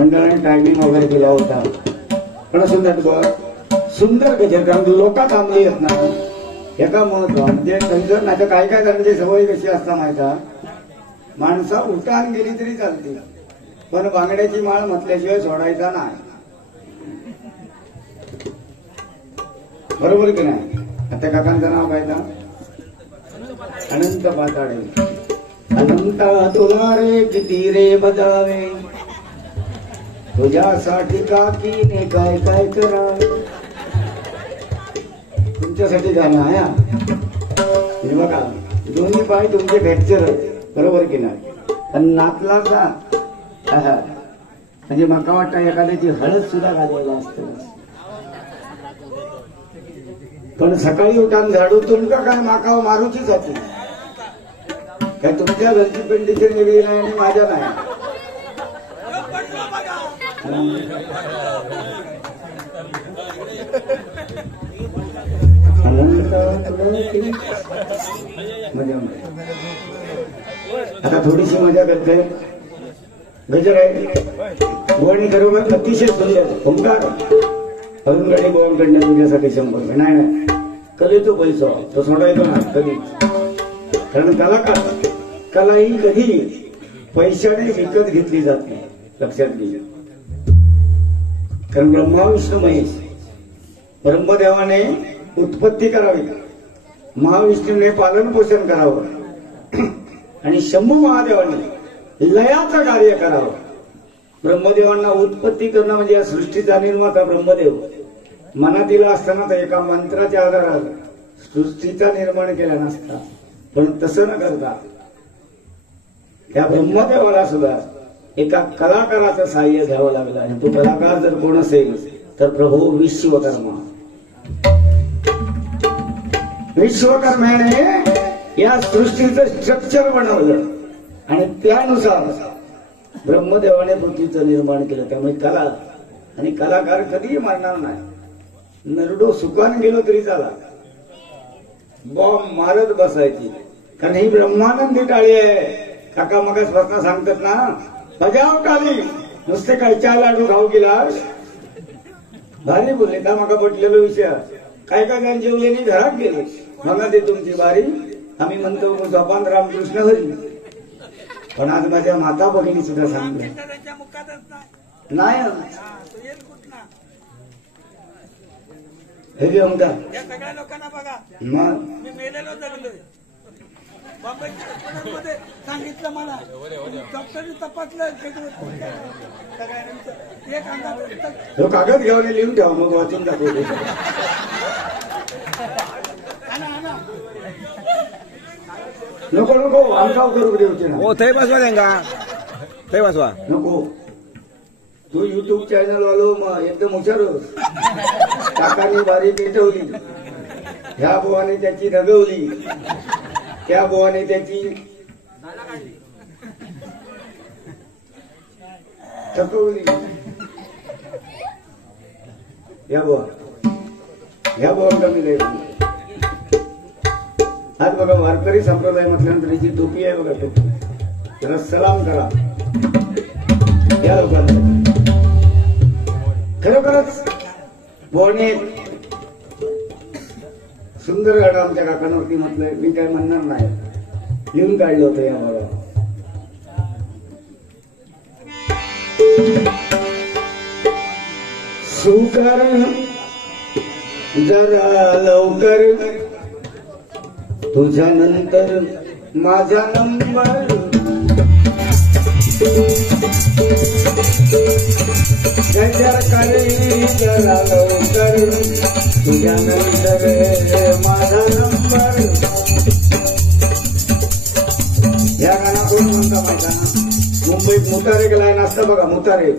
मंडळाने टायमिंग वगैरे केला होता, पण सुंदर गजर. कारण लोक थांबली आहेत ना, एका महत्व म्हणजे समजत नाही तर काय काय करण्याची सवय कशी असता माहिती, माणसा उठान गेली तरी चालते, पण बांगड्याची माळ म्हटल्याशिवाय सोडायचा नाही. बरोबर की नाही? आता काकांचं नाव काय का? अनंत पाताडे. अनंता तुला रे किती रे बजावे, तुझ्यासाठी काकीने काय काय करावे. तुमच्यासाठी गाणं आहे हे बघा. दोन्ही पाय तुमचे फ्रॅक्चर बरोबर की नाही, पण नातला जा म्हणजे माका वाटतं एखाद्याची हळद सुद्धा घालायला असतं. पण सकाळी उठान झाडू तुमका काय माका मारूचीच होती काय? तुमच्या घरची कंडिशन वेगळी नाही आणि माझ्या नाही. आता थोडीशी मजा करते. गजर आहे गोवानी खरोखर अतिशय सुंदर. ओंकार अरुणगडे गोवांकडनं तुझ्यासाठी 100 नाही कलेतो पैसा तो सोडायचो ना कधी. कारण कलाकार कला ही कधी पैशाने विकत घेतली जात नाही, लक्षात घे. कारण ब्रह्मा विष्णू महेश ब्रह्मदेवाने उत्पत्ती करावी, महाविष्णूने पालन पोषण करावं आणि शंभू महादेवाने लयाचं कार्य करावं. ब्रह्मदेवांना उत्पत्ती करणं म्हणजे या सृष्टीचा निर्माता ब्रह्मदेव मनातील असताना तर एका मंत्राच्या आधारावर सृष्टीचा निर्माण केला नसता. पण तसं न करता त्या ब्रह्मदेवाला सुद्धा एका कलाकाराचं साह्य घ्यावं लागलं. आणि तो कलाकार जर कोण असेल तर प्रभू विश्वकर्मा. विश्वकर्म्याने या सृष्टीचं स्ट्रक्चर बनवलं आणि त्यानुसार ब्रह्मदेवाने पृथ्वीचं निर्माण केलं. त्यामुळे कला आणि कलाकार कधीही मारणार नाही. नरडो सुकान गेलो तरी चाला, बॉम्ब मारत बसायची. कारण ही ब्रह्मानंदी टाळी आहे. काका मग स्वतः सांगतात ना, बजाव टाळी. नुसते काय 4 लाडू खाऊ गेलास भारी बोलले का मका पटलेला विषय. काय काय जण जेवले नाही घरात गेले. मला ते तुमची बारी. आम्ही म्हणतो जपान रामकृष्ण हरी. पण आज माझ्या माता भगिनी सुद्धा सांगल्या नाही हे ओंकार सगळ्या लोकांना बघा मग मी मेलेलो जगलोय. सांगितलं मला डॉक्टरने तपासलं एक अंदाज कागद घेऊन लिहून ठेवा मग वाचून दाखवतो. नको नको आमचा करू देऊचे ना. हो थंय बसवा त्यांना, थंय बसवा नको. तू युट्यूब चॅनल वालो मग एकदम हुशार. काकांनी बारी पेटवली, ह्या बोवाने त्याची रगवली, त्या बोवाने त्याची थकवली. ह्या बोवा कमी नाही. आज बघा वारकरी संप्रदाय म्हटल्यानंतर याची टोपी आहे बघा. टोपी त्याला सलाम करा या लोकांना. खरोखरच बोलणे सुंदर गाणं आमच्या काकांवरती म्हटलंय. मी काय म्हणणार नाही, लिहून काढलं होतं या मला. सुकर जरा लवकर, तुझ्या नंतर माझा नंबर. गजर करे जरा लवकर, तुझ्या नंतर माझा नंबर. या गाणं कोण म्हणता माहिती ना? मुंबईत मुतारे गेलाय नसता बघा. मुतारे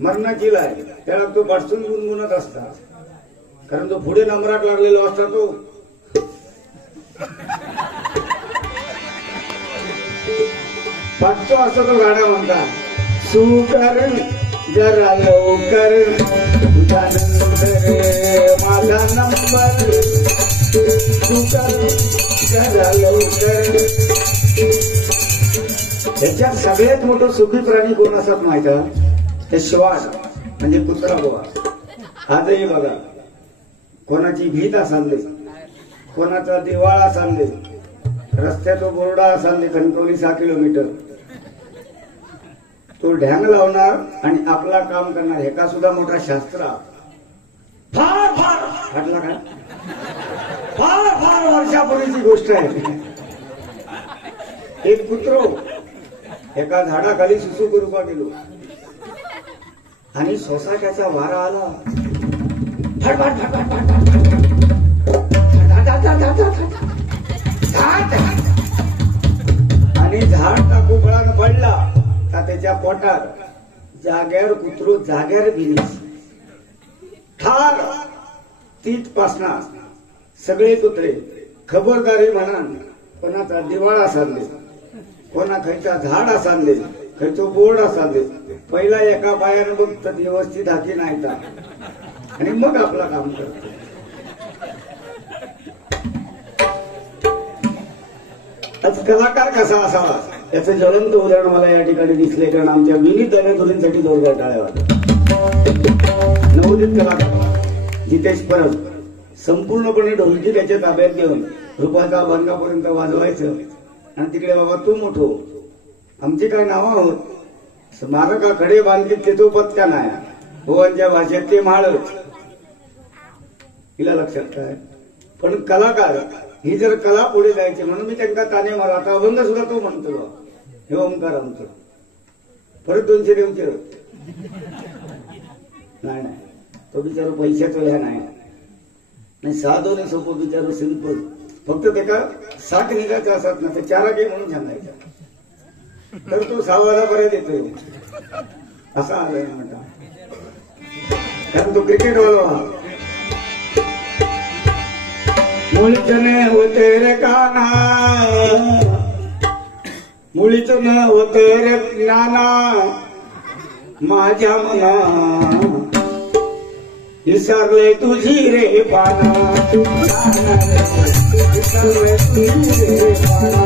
मरणाची लाय, त्याला तो पासून गुणगुणत असता. कारण तो पुढे नंबरात लागलेला असता. तो पाचतो असं तो गाणं म्हणता. सुकर जरा लवकर, तुझ्या नंतर माझा नंबर. सुकर जरा लवकर, त्याच्यात सगळ्यात मोठं सुखी प्राणी कोण असतात माहित आहे? ते श्वास म्हणजे कुत्रा बुवा. आजही बघा, कोणाची भीत असांदे, कोणाचा दिवाळा असांदे, रस्त्याचा बोर्डा असांदे, कणकवली 6 किलोमीटर, तो ढॅंग लावणार आणि आपला काम करणार. हे का सुद्धा मोठा शास्त्र. फार फार फाटला का, फार फार वर्षापूर्वीची गोष्ट आहे. एक कुत्रो एका झाडाखाली सुसू करूपा गेलो आणि सोसाट्याचा वारा आला. फट फट फट फट फट फट आणि झाड टाकू बळानं पडला. तर त्याच्या पोटात जाग्यावर कुत्रो जाग्यावर भिलीस ठार. तिथपासना सगळे कुत्रे खबरदारी म्हणान कोणाचा दिवाळा साधले, कोणा खयचा झाड असांदे, खयचो बोर्ड असांदे, पहिला एका पायानं बघतात व्यवस्थित हाकी नाही आणि मग आपला काम करतो. आज कलाकार कसा असावा याचं ज्वलंत उदाहरण मला या ठिकाणी दिसले. कारण आमच्या विनीत दानेधुरींसाठी जोरदार टाळ्या वाजतात. नवोदित कलाकार जितेश परब संपूर्णपणे ढोलकी त्याच्या ताब्यात घेऊन रूपाचा भंगापर्यंत वाजवायचं आणि तिकडे बाबा तू मोठो आमची काय नावं आहोत. स्मारका खडे बांधली ते तो पत्त्या नाही. भुवांच्या भाषेत ते माळच. तिला लक्षात काय. पण कलाकार ही जर कला पुढे जायची म्हणून मी त्यांना ताने मारा. आता अभंग सुद्धा तो म्हणतो हे ओंकार आमचं. परत 200 देऊचे नाही नाही तो बिचारो पैशाचं ह्या नाही साधो नाही सोपं बिचारो सिंपल. फक्त ते का 60 निघायचं असत ना ते 4 गे म्हणून सांगायचं तर तो 6 वाजापर्यंत येतो असा आलाय म्हणता. कारण तो क्रिकेटवाला मुळीच न होते रे काना, मुळीच न होते रे नाना, माझ्या मना विसरले तुझी रे पाना, विसरले तुझी रे पाना.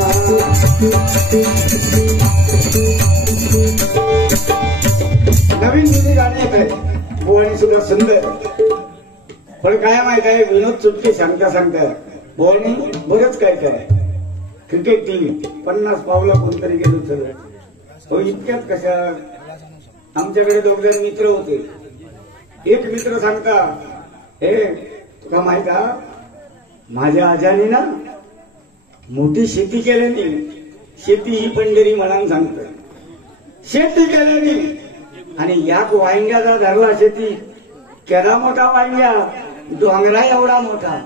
नवीन जुनी गाणी येत आहे बोवाणी सुद्धा सुंदर. पण काय माहित आहे विनोद चुटके सांगता सांगता बोवाणी बरंच काय काय. क्रिकेट टीम 50 पावला कोणतरी गेलो सगळं. तो इतक्यात कशा आमच्याकडे 2 जण मित्र होते. एक मित्र सांगता हे तुला माहित आहे माझ्या आजाने ना मोठी शेती केल्याने, शेती ही पंढरी म्हणून सांगत, शेती केल्याने आणि याक वांग्याचा धरला शेती केला मोठा वांग्या डोंगरा एवढा मोठा.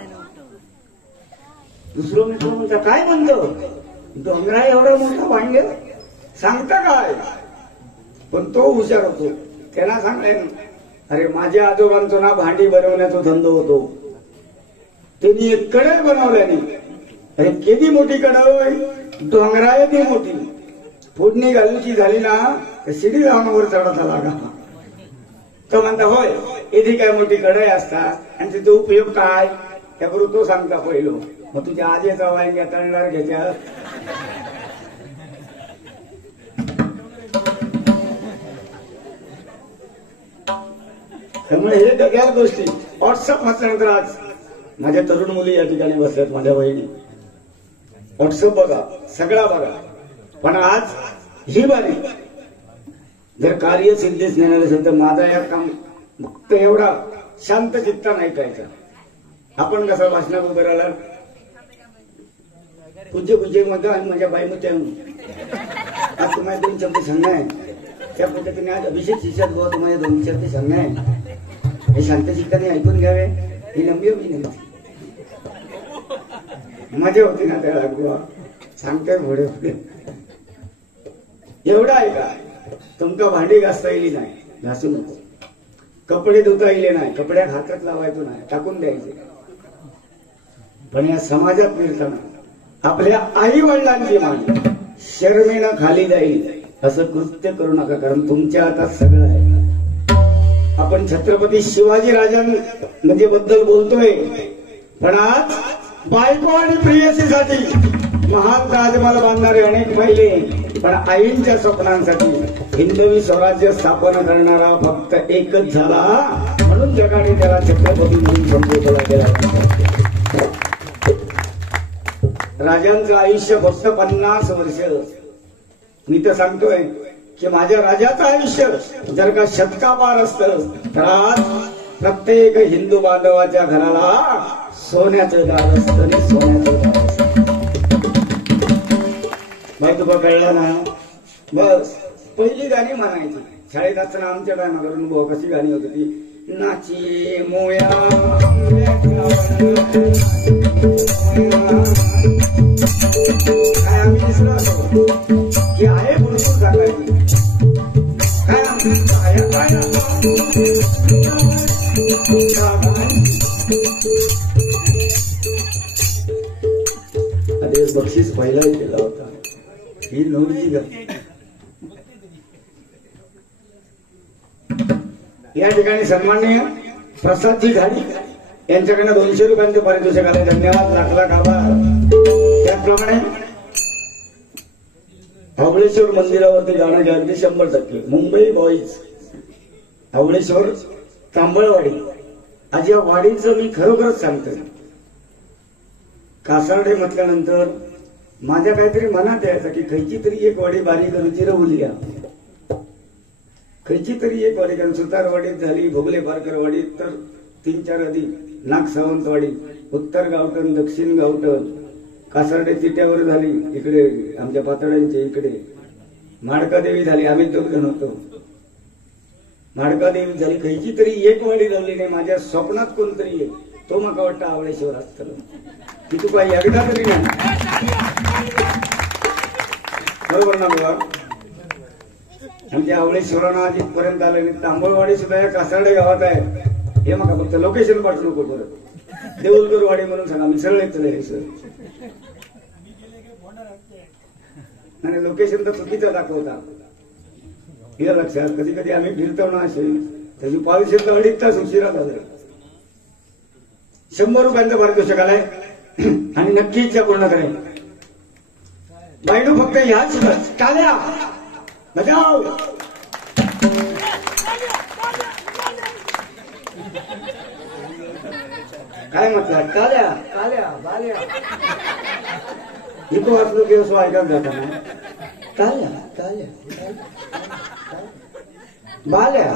दुसरं मित्र म्हणता काय म्हणतो डोंगरा एवढा मोठा वांग्या सांगता काय. पण तो हुशार होतो. त्यांना सांगले अरे माझ्या आजोबांचा ना भांडी बनवण्याचा धंदो होतो. त्यांनी एक कढई बनवल्याने अरे केदी मोठी कढई डोंगरा एवढी मोठी. फोडणी घालूची झाली ना तर शिडी जाऊनवर चढता लागा. तो म्हणता होय इथे काय मोठी कढई असतात आणि तिचा उपयोग काय त्याबरोबर तो सांगता पहिलो. मग तुझ्या आजीचा वांग्या तळणार घ्यायच्या. त्यामुळे हे सगळ्या गोष्टी व्हॉट्सअप म्हटल्यानंतर आज माझ्या तरुण मुली या ठिकाणी बसल्यात, माझ्या बहिणी. व्हॉट्सअप बघा सगळा बघा. पण आज ही बारी जर कार्य सिद्धीच नेणार असेल तर माझा या काम फक्त एवढा शांत चित्ता नाही करायचा. आपण कसं भाषणात उभं राहिला पूज्य पूज्य मध्ये आणि माझ्या बाईमध्ये आज तुम्हाला 2 शब्द सांगणार आहे. त्या पद्धतीने आज अभिषेक शिष्यात बुवा तुम्हाला 2 शब्द सांगणार आहे. हे शांत चित्ताने ऐकून घ्यावे. ही नम्य विनंती. मजा होती ना त्याला बुवा सांगते पुढे पुढे. एवढा आहे का तुमका भांडी घासता येईल नाही घासू नको. कपडे धुता येईल नाही कपड्यात हातात लावायचो नाही टाकून द्यायचे. पण या समाजात फिरताना आपल्या आई वडिलांची मान शर्मेनं खाली जाईल असं कृत्य करू नका. कारण तुमच्या हातात सगळं आहे. आपण छत्रपती शिवाजी राजां म्हणजे बद्दल बोलतोय पण आज बायको आणि प्रेयसीसाठी महान ताजमहाल बांधणारे अनेक महिले पण आईंच्या स्वप्नांसाठी हिंदवी स्वराज्य स्थापन करणारा फक्त एकच झाला, म्हणून जगाने त्याला छत्रपती म्हणून संबोधला गेला. राजांचं आयुष्य फक्त 50 वर्ष. मी तर सांगतोय की माझ्या राजाचं आयुष्य जर का शतकापार असतं तर आज प्रत्येक हिंदू बांधवाच्या घराला सोन्याचं दार असतं आणि सोन्याचं दार असतं. बाई तुला कळलं ना? बस पहिली गाणी म्हणायची शाळेत असताना. आमच्या टायमा करून भाऊ कशी गाणी होती ती, नाची मोया काय आम्ही दिसलो असतो की आहे भरपूर सांगायची काय आमच्या काय अरे बक्षीस पहिलाही केला होता. ही नवरीची या ठिकाणी सन्माननीय प्रसादजी घाडी यांच्याकडनं 200 रुपयांचे पारितोषिक आले. धन्यवाद, लाख लाख आभार. त्याचप्रमाणे अवळेश्वर मंदिरावरती जाणं अगदी 100%. मुंबई बॉईज अवळेश्वर तांबळवाडी, आज या वाडीचं मी खरोखरच सांगतो. कासारडे म्हटल्यानंतर माझ्या काहीतरी मनात यायचं की खयची तरी एक वाडी बारी करूची रवली, खयची तरी एक वाडी. कारण सुतारवाडीत झाली, भोगले पारकरवाडीत तर 3-4 आधी नाग सावंतवाडी, उत्तर गावठण, दक्षिण गावठण, कासारडे चिट्यावर झाली, इकडे आमच्या पातळ्यांच्या इकडे माडकादेवी झाली. आम्ही 2 जण होतो. माडकादेवी झाली, खयची तरी एक वाडी लावली नाही. माझ्या स्वप्नात कोणतरी एक, तो मला वाटतं आवळेश्वर असतं. की तू काही एकदा तरी नाही, बरोबर ना बाबा? आमच्या आवळेश्वरांना आज इथपर्यंत आलं नाही. तांबळवाडी सुद्धा या कासारडे गावात आहे. हे मग फक्त लोकेशन पाठवू नको परत. देऊलकर वाडी म्हणून सांगा, मी सरळ येतो आणि लोकेशन तर चुकीचं दाखवता. हे लक्षात. कधी कधी आम्ही फिरतो ना असे त्याची पालशेत 2.5 तास उशिरा झाला. 100 रुपयांचं पारितोषिक आलाय आणि नक्की इच्छा पूर्ण करेल. बायडू फक्त ह्याच टाळ्या बजाव. काय म्हटलं? टाळ्या टाळ्या बाल्या. इथं वाचलो की असं ऐकायला जाताना टाळ्या टाळ्या बाल्या.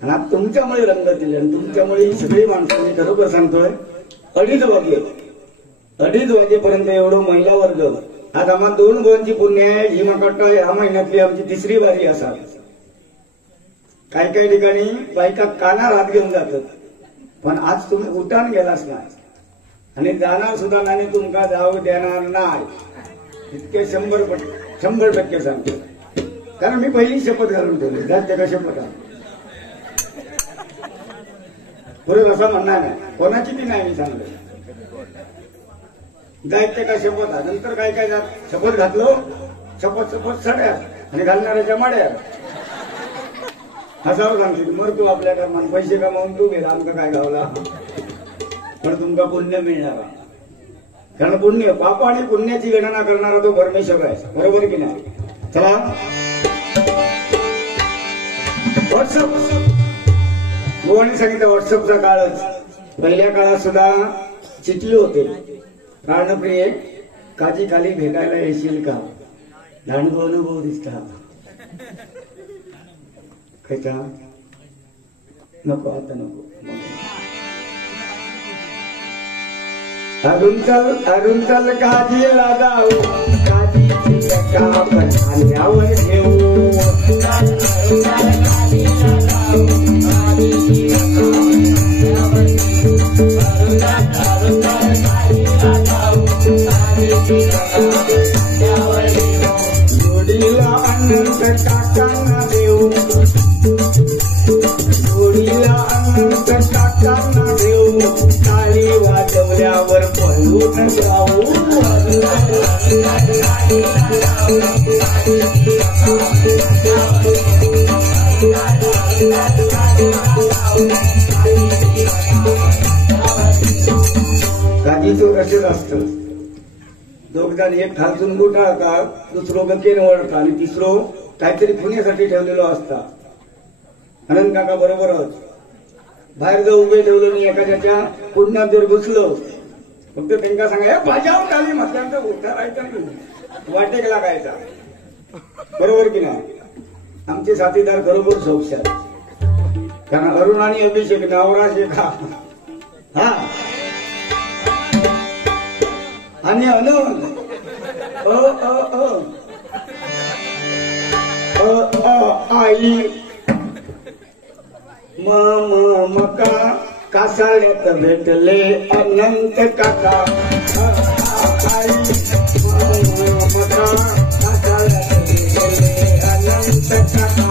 आणि आता तुमच्यामुळे रंगत दिले आणि तुमच्यामुळे ही सगळी माणसं, मी खरोखर सांगतोय, 2:30 वाजेपर्यंत एवढं महिला वर्ग. आज आम्हाला 2 गोवांची पुण्य आहे. ही मग या महिन्यातली आमची 3री वारी असा. काही काही ठिकाणी बायका कानार हात घेऊन जातात, पण आज तुम्ही उठान गेलाच नाही आणि जाणार सुद्धा नाही. तुमका जाऊ देणार नाही इतके 100% सांगतो. कारण मी पहिली शपथ घालून ठेवली. जात का शपथ पुढे असं म्हणणार नाही, कोणाची बी नाही. मी सांगतो जायचं का शपथ. नंतर काय काय जात शपथ घातलो, शपथ सड्या आणि घालणाऱ्याच्या माड्या. हसावं सांगते मर तू आपल्या कर्मान पैसे कमावून तू गेला, आमका काय गावला. पण तुमका पुण्य मिळणार. कारण पुण्य, पाप आणि पुण्याची गणना करणारा तो परमेश्वर आहे. बरोबर की नाही? चला व्हॉट्सअप. गोवाने सांगितलं व्हॉट्सअपचा काळच. पहिल्या काळात सुद्धा चिठ्ठी होते. प्राणप्रिय काजी खाली भेटायला येशील का? लांडगो अनुभव दिसता खायचा नको, आता नको. अरुण चल काजीला जाऊ, काजीची चक्का पण आल्यावर घेऊ. जोडीला अनंत टाकांना देऊ, जोडीला अनंत टाकांना देऊ. टाळी वाजवल्यावर पळून जाऊ. काजी तो कसेच असतं. दोघजण एक खालसून गुटाळता, दुसरो गकेन वळता आणि तिसरो काहीतरी पुण्यासाठी ठेवलेलो असता. अनंत काका बरोबरच बाहेर जर उभे ठेवलं नाही एखाद्याच्या पुण्यात जर घुसलं फक्त त्यांना सांगा भाज्यावर आली म्हटल्यानंतर उठारायचा नाही वाटेक लागायचा. बरोबर की नाही? आमचे साथीदार बरोबर सोपशात. कारण अरुण आणि अभिषेक नवरा शेखा हा आणि अनंत आई मका कासाळ्यात भेटले अनंत काका. आई मका कासाळ्यात भेटले अनंत काका.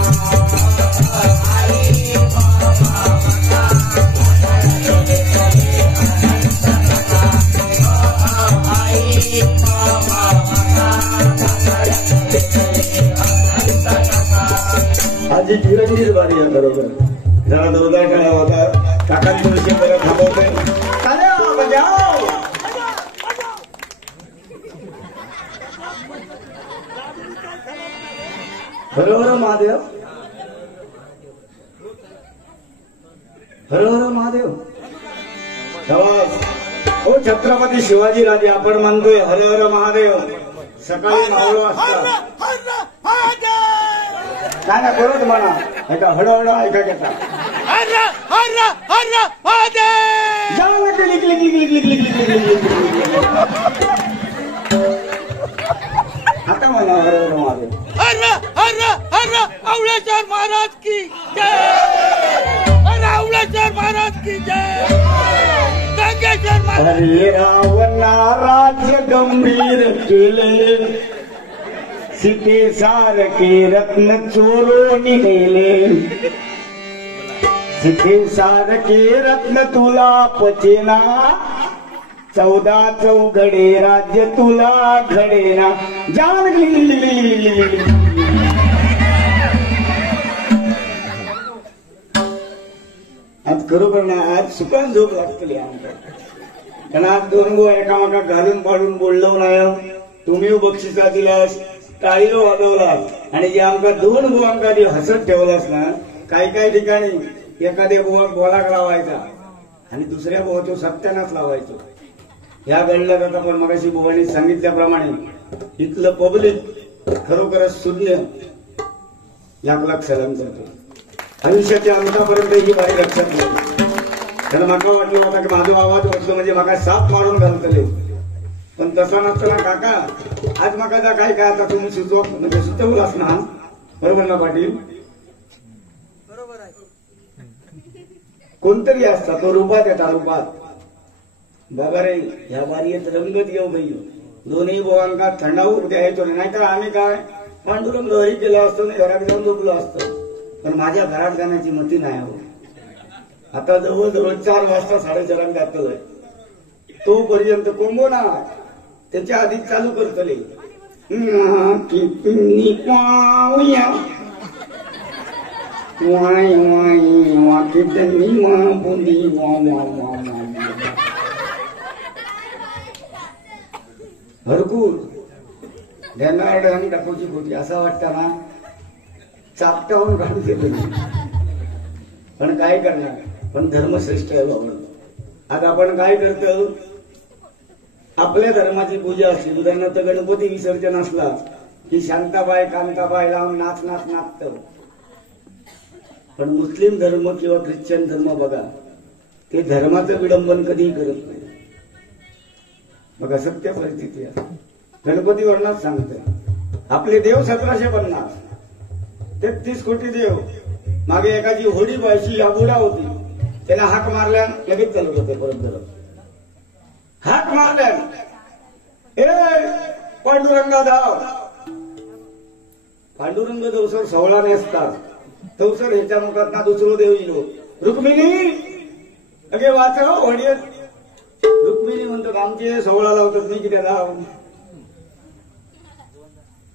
आजी तिरंगीच बारी आहे. बरोबर जरा जोरदार खेळा होता. काकांचा विषय जरा थांबवतोय. हर महादेव, हर महादेव. हो छत्रपती शिवाजी राजे आपण म्हणतोय हर हर महादेव. सकाळी 9 वाजता नाही ना परत म्हणा ऐका हळूहळू ऐका घेता. आता म्हणा हर हर महादेव. अवळेश्वर महाराज की जय. अवळेश्वर महाराज की जय. गंगेश्वर महाराज. हरे रावणा राज्य गंभीर केले सीते सारखे रत्न चोरून गेले. सीते सारखे रत्न तुला पचेना 14 चौघडे राज्य तुला घडेना. जान आज खरोखर ना आज सुखान झोप लागतली आमच्या. कारण आज 2 गो एकामेका घालून पाडून बोललो नाही. तुम्ही बक्षिसा दिलास टाळीलो वाजवलास आणि जे आमका 2 बुवांका जे हसत ठेवलास ना काही काही ठिकाणी एखाद्या बुवाक बोलाक लावायचा आणि दुसऱ्या बुवा तो सत्यानाच लावायचो. ह्या घडल्या जाता. पण मगाशी बुवांनी सांगितल्याप्रमाणे इथलं पब्लिक खरोखरच शून्य 1,00,000 सलाम करतो. आयुष्याच्या अंतापर्यंत ही बारी लक्षात नाही. त्याला माका वाटलं होता की माझा आवाज वाटलो म्हणजे माका साप मारून घालतले. पण तसा नसताना काका आज माका काय काय आता तुम्ही सुचव म्हणजे सुचवलास ना. बरोबर ना पाटील? बरोबर आहे. कोणतरी असता तो रूपात येता रूपात. बाबा रे ह्या बारीत रंगत घेऊ बाई. दोन्ही बोवांका थंडावू द्यायचो नाहीतर आम्ही काय पांडुरंग हरी केला असतो आणि घरात जाऊन झोपलो असतो. पण माझ्या घरात जाण्याची मती नाही हो. आता जवळजवळ 4 वाजता 4:30 जातोय. तोपर्यंत कोंबो ना त्याच्या आधी चालू करतले भरपूर ध्यानावर टाकूची खोटी असं वाटतं ना. चापटावून काढून देतो. पण काय करणार. पण धर्मश्रेष्ठ आहे बाबा. आज आपण काय करतो आपल्या धर्माची पूजा असली. उदाहरणार्थ गणपती विसर्जन असला की शांताबाई कांताबाई लावून नाच नाच नाचत. पण मुस्लिम धर्म किंवा ख्रिश्चन धर्म बघा ते धर्माचं विडंबन कधीही करत नाही. बघा सत्य परिस्थिती आहे. गणपती वर्णात सांगते आपले देव 1750 33 कोटी देव. मागे एकाची होडी बायशी आबुडा होती. त्याला हाक मारल्या लगेच चालत होते. परत हाक मारल्या ए पांडुरंगा धाव. पांडुरंग जवसर 16 नेसतात तवसर ह्याच्या मुखात ना दुसरो देव इलो. रुक्मिणी अगे वाचव होडीत. रुक्मिणी म्हणतात आमचे 16 लावतात मी किती धाव.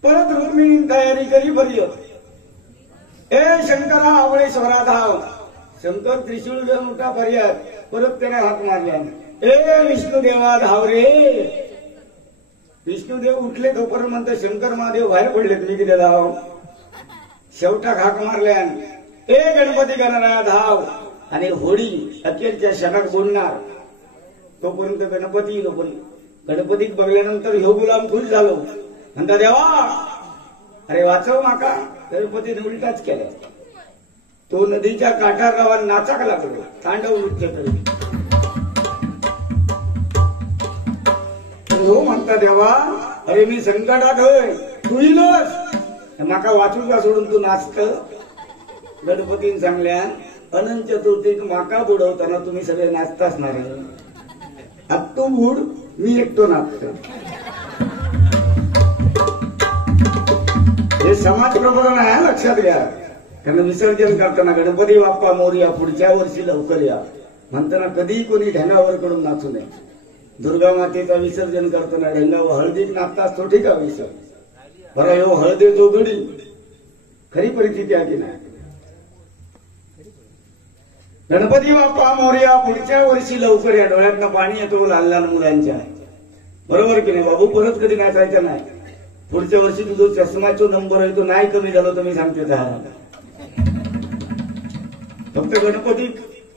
परत रुक्मिणी तयारी करी बरी. ए शंकरा आवळेश्वरा धाव. शंकर त्रिशूळ घेऊन उठा पर्याय. परत त्याने हाक मारल्या ए विष्णुदेवा धाव रे. विष्णुदेव उठले तोपर्यंत म्हणतो शंकर महादेव बाहेर पडलेत मी किती धाव शेवटा घाक मारल्यान ए गणपती गणना धाव आणि होळी अखेरच्या क्षणात बोलणार तोपर्यंत गणपती येलो पण गणपतीक बघल्यानंतर ह्यो गुलाम खुश झालो म्हणता देवा अरे वाचव माका गणपतीने उलटाच केल्या तो नदीच्या काठार रावा नाचाक लागलो तांडव नृत्य करीत हो म्हणता देवा अरे मी संकटात होय तू इलोस माका वाचूचा सोडून तू नाचत गणपतीन सांगल्या अनंत चतुर्थीक माका बुडवताना तुम्ही सगळे नाचता असणार आता तू बुड मी एकटो नाचतो हे समाज प्रबोधन आहे लक्षात घ्या कारण विसर्जन करताना गणपती बाप्पा मोरया पुढच्या वर्षी लवकर या म्हणताना कधीही कोणी ढेंगावर कडून नाचू नये दुर्गा मातेचा विसर्जन करताना ढेंगावर हळदीत नाचता असतो ठीक आहे विसर बरं ह्यो हळदे जोगडी खरी परिस्थिती आहे की नाही गणपती बाप्पा मोरया पुढच्या वर्षी लवकर या डोळ्यातनं पाणी येतो लहान लहान मुलांच्या बरोबर की नाही बाबू परत कधी नाचायचं नाही पुढच्या वर्षी तुझं चष्माचा नंबर आहे तो नाही कमी झालो तर मी सांगते फक्त गणपती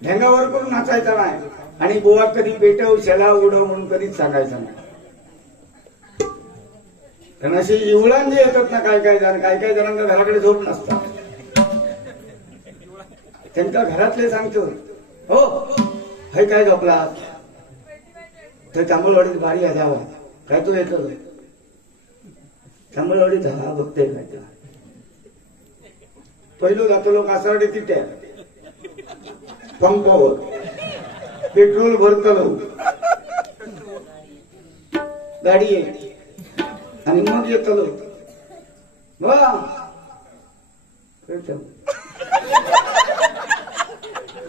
ढेंगावर करून नाचायचा नाही आणि गोवा कधी पेटव शेला उडव म्हणून कधीच सांगायचं नाही कारण असे इवळान जे येतात ना काय काय जणांना घराकडे झोप नसतात त्यांच्या घरातले सांगतो हो हे काय झोपला तर तांबळवाडीत भारी जावा काय तो येतो तांबळवाडीत हा बघते काय पहिलो जातो कासारडे तिट्या पंपावर पेट्रोल भरतलो गाडी आहे आणि मग येतलो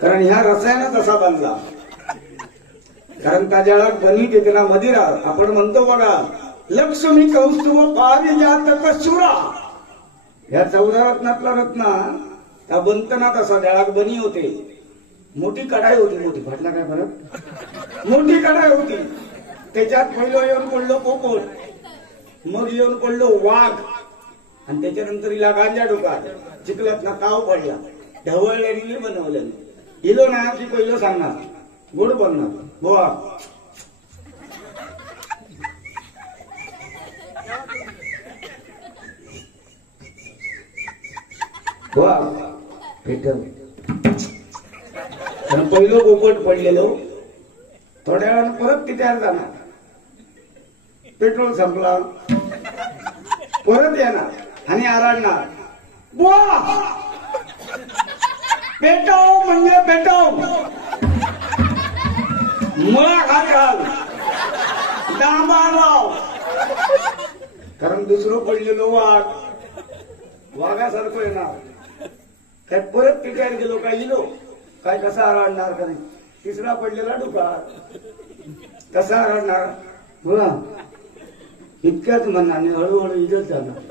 कारण ह्या रसायनात असा बांधला कारण त्याच्या बनी देते ना मदिरा आपण म्हणतो बघा लक्ष्मी कौस्तुभ पारिजातक सुरा ह्या 14 रत्नातला रत्ना त्या बनतना तसा देळात बनी होते मोठी कढाई होती मोठी फाटला काय फरक मोठी कढाई होती त्याच्यात पहिलं येऊन पडलो पोपट मग येऊन पडलो वाघ आणि त्याच्यानंतर हिला गांजा डोका चिखलात ना काव पडला ढवळल्याने बनवलं इलो ना की पहिलं सांगणार गोड बनणार बोवा भेटल कारण पहिलं पोपट पडलेलो थोड्या वेळानं परत तिथे जाणार पेट्रोल संपला परत येणार आणि आराडणार बुवा पेटव म्हणजे पेटव मुळा घाल डांबा लाव कारण दुसरं पडलेलो वाघासारखं येणार काय परत तिथे गेलो काय इलो काय कसा आराडणार का नाही तिसरा पडलेला डुकार कसा आराडणार बघा इतक्याच मनाने हळूहळू इजत जाणार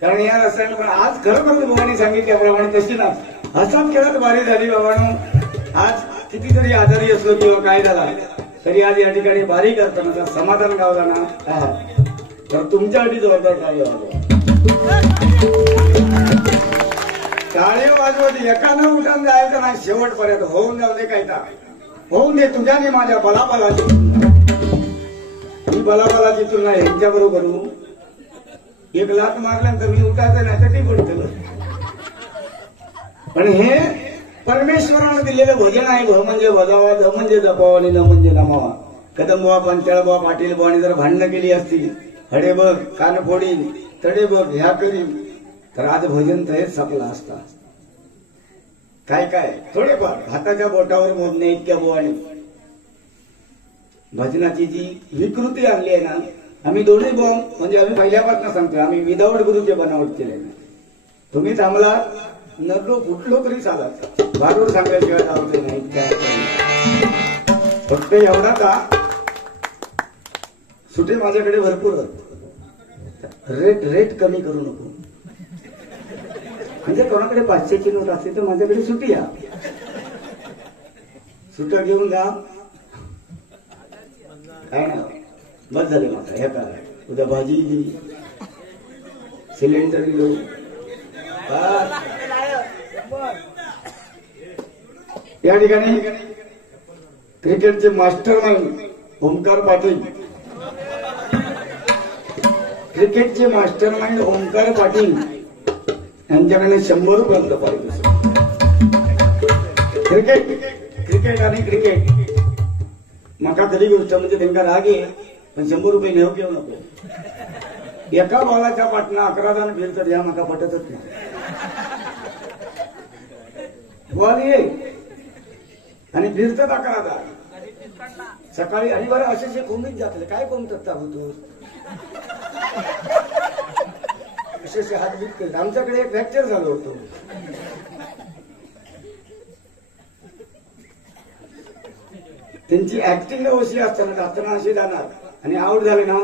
कारण या रसायन पण आज खरोखर भगवानी सांगितल्याप्रमाणे तशी ना हसत खेळत बारी झाली बाबांनो आज कितीतरी आजारी असलो किंवा काय झाला तरी आज या ठिकाणी बारी करताना समाधान गावला ना तर तुमच्यासाठी जबाबदार टाळी वाजवत एकानं उठून जायचं नाही शेवटपर्यंत होऊन जाऊ दे काय तर होऊन दे तुझ्याने माझ्या बलाबलाची मी बलाबलाची तुलना यांच्या बरोबर एक लात मारल्यानंतर मी उठायचं नाही तर ती पडतं पण हे परमेश्वरानं दिलेलं भजन आहे भ म्हणजे भजावा ध म्हणजे जपावा आणि न म्हणजे नमावा कदमबुवा पंचाळबुवा पाटील बुवानी जर भांडणं केली असती हडे बघ कान फोडीन तडे बघ ह्या करी तर आज भजन तहेच संपला असता काय काय थोडेफार हाताच्या बोटावर मोजणे इतक्या बुवाने भजनाची जी विकृती आणली आहे ना आम्ही दोन्ही बुवा म्हणजे आम्ही पहिल्यापासून सांगतो आम्ही विदाऊट गुरुचे बनावट केले तुम्ही थांबला नरलो फुटलो तरी चालत बारूड सांगायशिवाय आवडते नाही फक्त एवढा का सुटे माझ्याकडे भरपूर रेट कमी करू नको म्हणजे कोणाकडे 500ची नोट असते तर माझ्याकडे सुटी या, सुट्या घेऊन जा. काय ना बस झाले माझा हे काय उद्या भाजी दिली, सिलेंडर दिलो. या ठिकाणी क्रिकेटचे मास्टर माइंड ओमकार पाटील, क्रिकेटचे मास्टर माइंड ओमकार पाटील यांच्याकडे 100 रुपयांचं पारितोषिक. क्रिकेट आणि क्रिकेट मका खरी गोष्ट म्हणजे त्यांना राग आहे, पण 100 रुपये नेऊ घेऊ नको. एका बॉलाच्या पाटणं 11 जण फिरतात या मका पटतच नाही. बॉल ये आणि फिरतात 11 जण सकाळी. आणि बरं असे कोंबीच जातले काय कोंबतात होतो असे हात बीत. आमच्याकडे एक फ्रॅक्चर झालं होतं. त्यांची ऍक्टिंग अशी असताना जाताना अशी जाणार आणि आउट झाले ना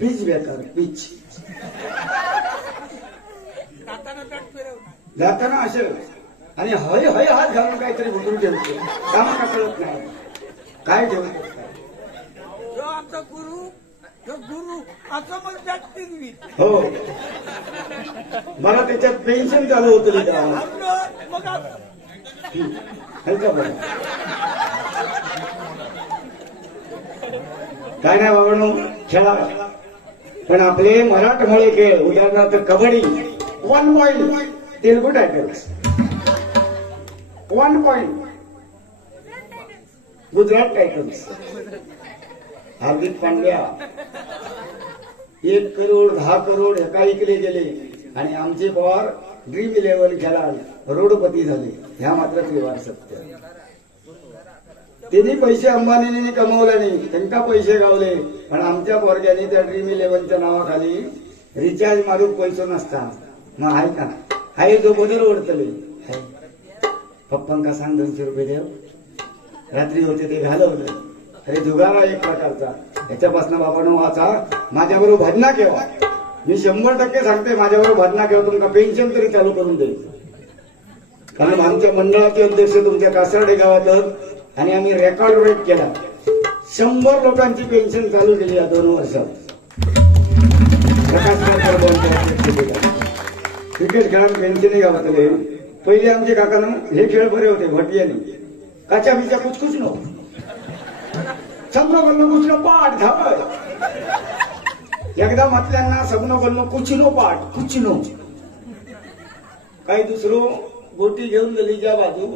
पिच बेकार पिच. जाताना असे आणि हय हय हात घालून काहीतरी भुटून ठेवतो. कामाला कळत नाही काय ठेवतो. आमचा गुरु असं मग प्रॅक्टिस हो मला त्याच्यात पेन्शन चालू होतं काय नाही बाबांनो खेळा. पण आपले मराठमोळे खेळ उदाहरणार्थ kabaddi 1 point Telugu titans, 1 point Gujarat titans. Hardik Pandya 1 crore 10 crore एका इकले गेले आणि आमचे पवार ड्रीम 11 खेळाडू करोडपती झाले. ह्या मात्र व्यवहार सत्य. त्यांनी पैसे अंबानीने कमवले नाही, त्यांना पैसे गावले. पण आमच्या पोरग्याने त्या ड्रीम 11च्या नावाखाली रिचार्ज मारून पैसे नसता. मग आहे का आहे जो बदल ओढतले पप्पांका सांग 200 रुपये देव. रात्री होते ते घालवलं. अरे जुगारा एक प्रकारचा. ह्याच्यापासून बाबांनो वाचा. माझ्याबरोबर भजना केव्हा मी 100% सांगते माझ्याबरोबर भजना केव्हा तुमका पेन्शन तरी चालू करून द्यायचं. कारण आमच्या मंडळाचे अध्यक्ष तुमच्या कासारडे गावात आणि आम्ही रेकॉर्ड ब्रेक केला. 100 लोकांची पेन्शन चालू केली या 2 वर्षात. क्रिकेट खेळात पेन्शनही गावातले. पहिले आमचे काकानं हे खेळ बरे होते भटियाने काच्या बिच्या कुचकुच नो सगळं बोलणं कुचनो पाठ धावय. एकदा म्हटल्यांना सगळं बोलणं कुचिनो पाठ कुचिनो. काही दुसरं गोटी घेऊन गेली ज्या बाजू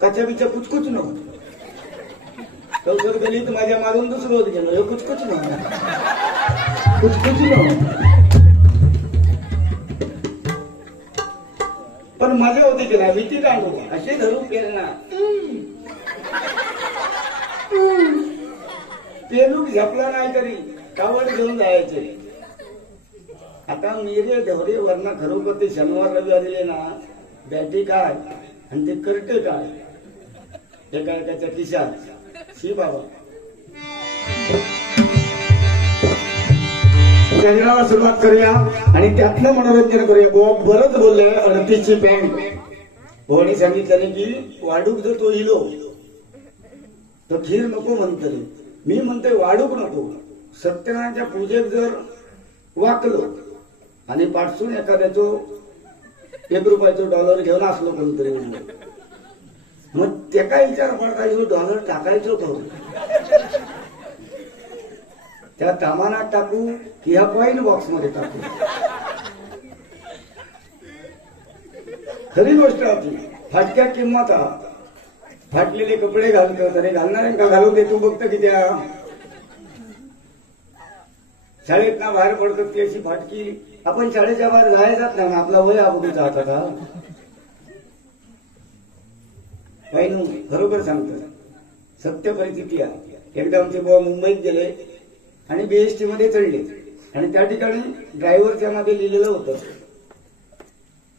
काच्या बिच्या कुचकुच नो कौसर गेली तर माझ्या मारून दुसरं होत गेलो. हे कुचकुच नो कुचकुच नो. पण मजा होती की नाही भीती काढू असे धरून केलं ना पेलूक झपला नाही तरी कावड घेऊन जायचे. आता मिरे ढवरे वरना खरोखर ते शनिवार रविवार दिले ना बॅटी काय आणि ते करते काय एका एकाच्या खिशात. शी बाबा खेळाला सुरुवात करूया आणि त्यातलं मनोरंजन करूया. बरंच बोलले 38ची पॅन्ट. भोवणी सांगितलं की वाढूक जर तो इलो तर खीर नको म्हणतले. मी म्हणते वाढूक नको. सत्यनारायणच्या पूजेत जर वाकलो आणि पाठसून एखाद्याचो $1 घेऊन असलो कोणतरी मग ते काय विचार पडता $1 टाकायचो तो त्या तामानात टाकू की ह्या कॉइन बॉक्स मध्ये टाकू. खरी गोष्ट होती. फाटक्या किंमत फाटलेले कपडे घालतो तरी घालणाऱ्यांका घालून देतो. बघतं की त्या शाळेत ना बाहेर पडतो ती अशी फाटकी. आपण शाळेच्या बाहेर जायचाच नाही ना आपला वय अबोगीचा हात आता. काही खरोखर सांगतात सत्य परिस्थिती आहे. एकदा आमचे बुवा मुंबईत गेले आणि बीएसटी मध्ये चढले आणि त्या ठिकाणी ड्रायव्हरच्या मध्ये लिहिलेलं होतं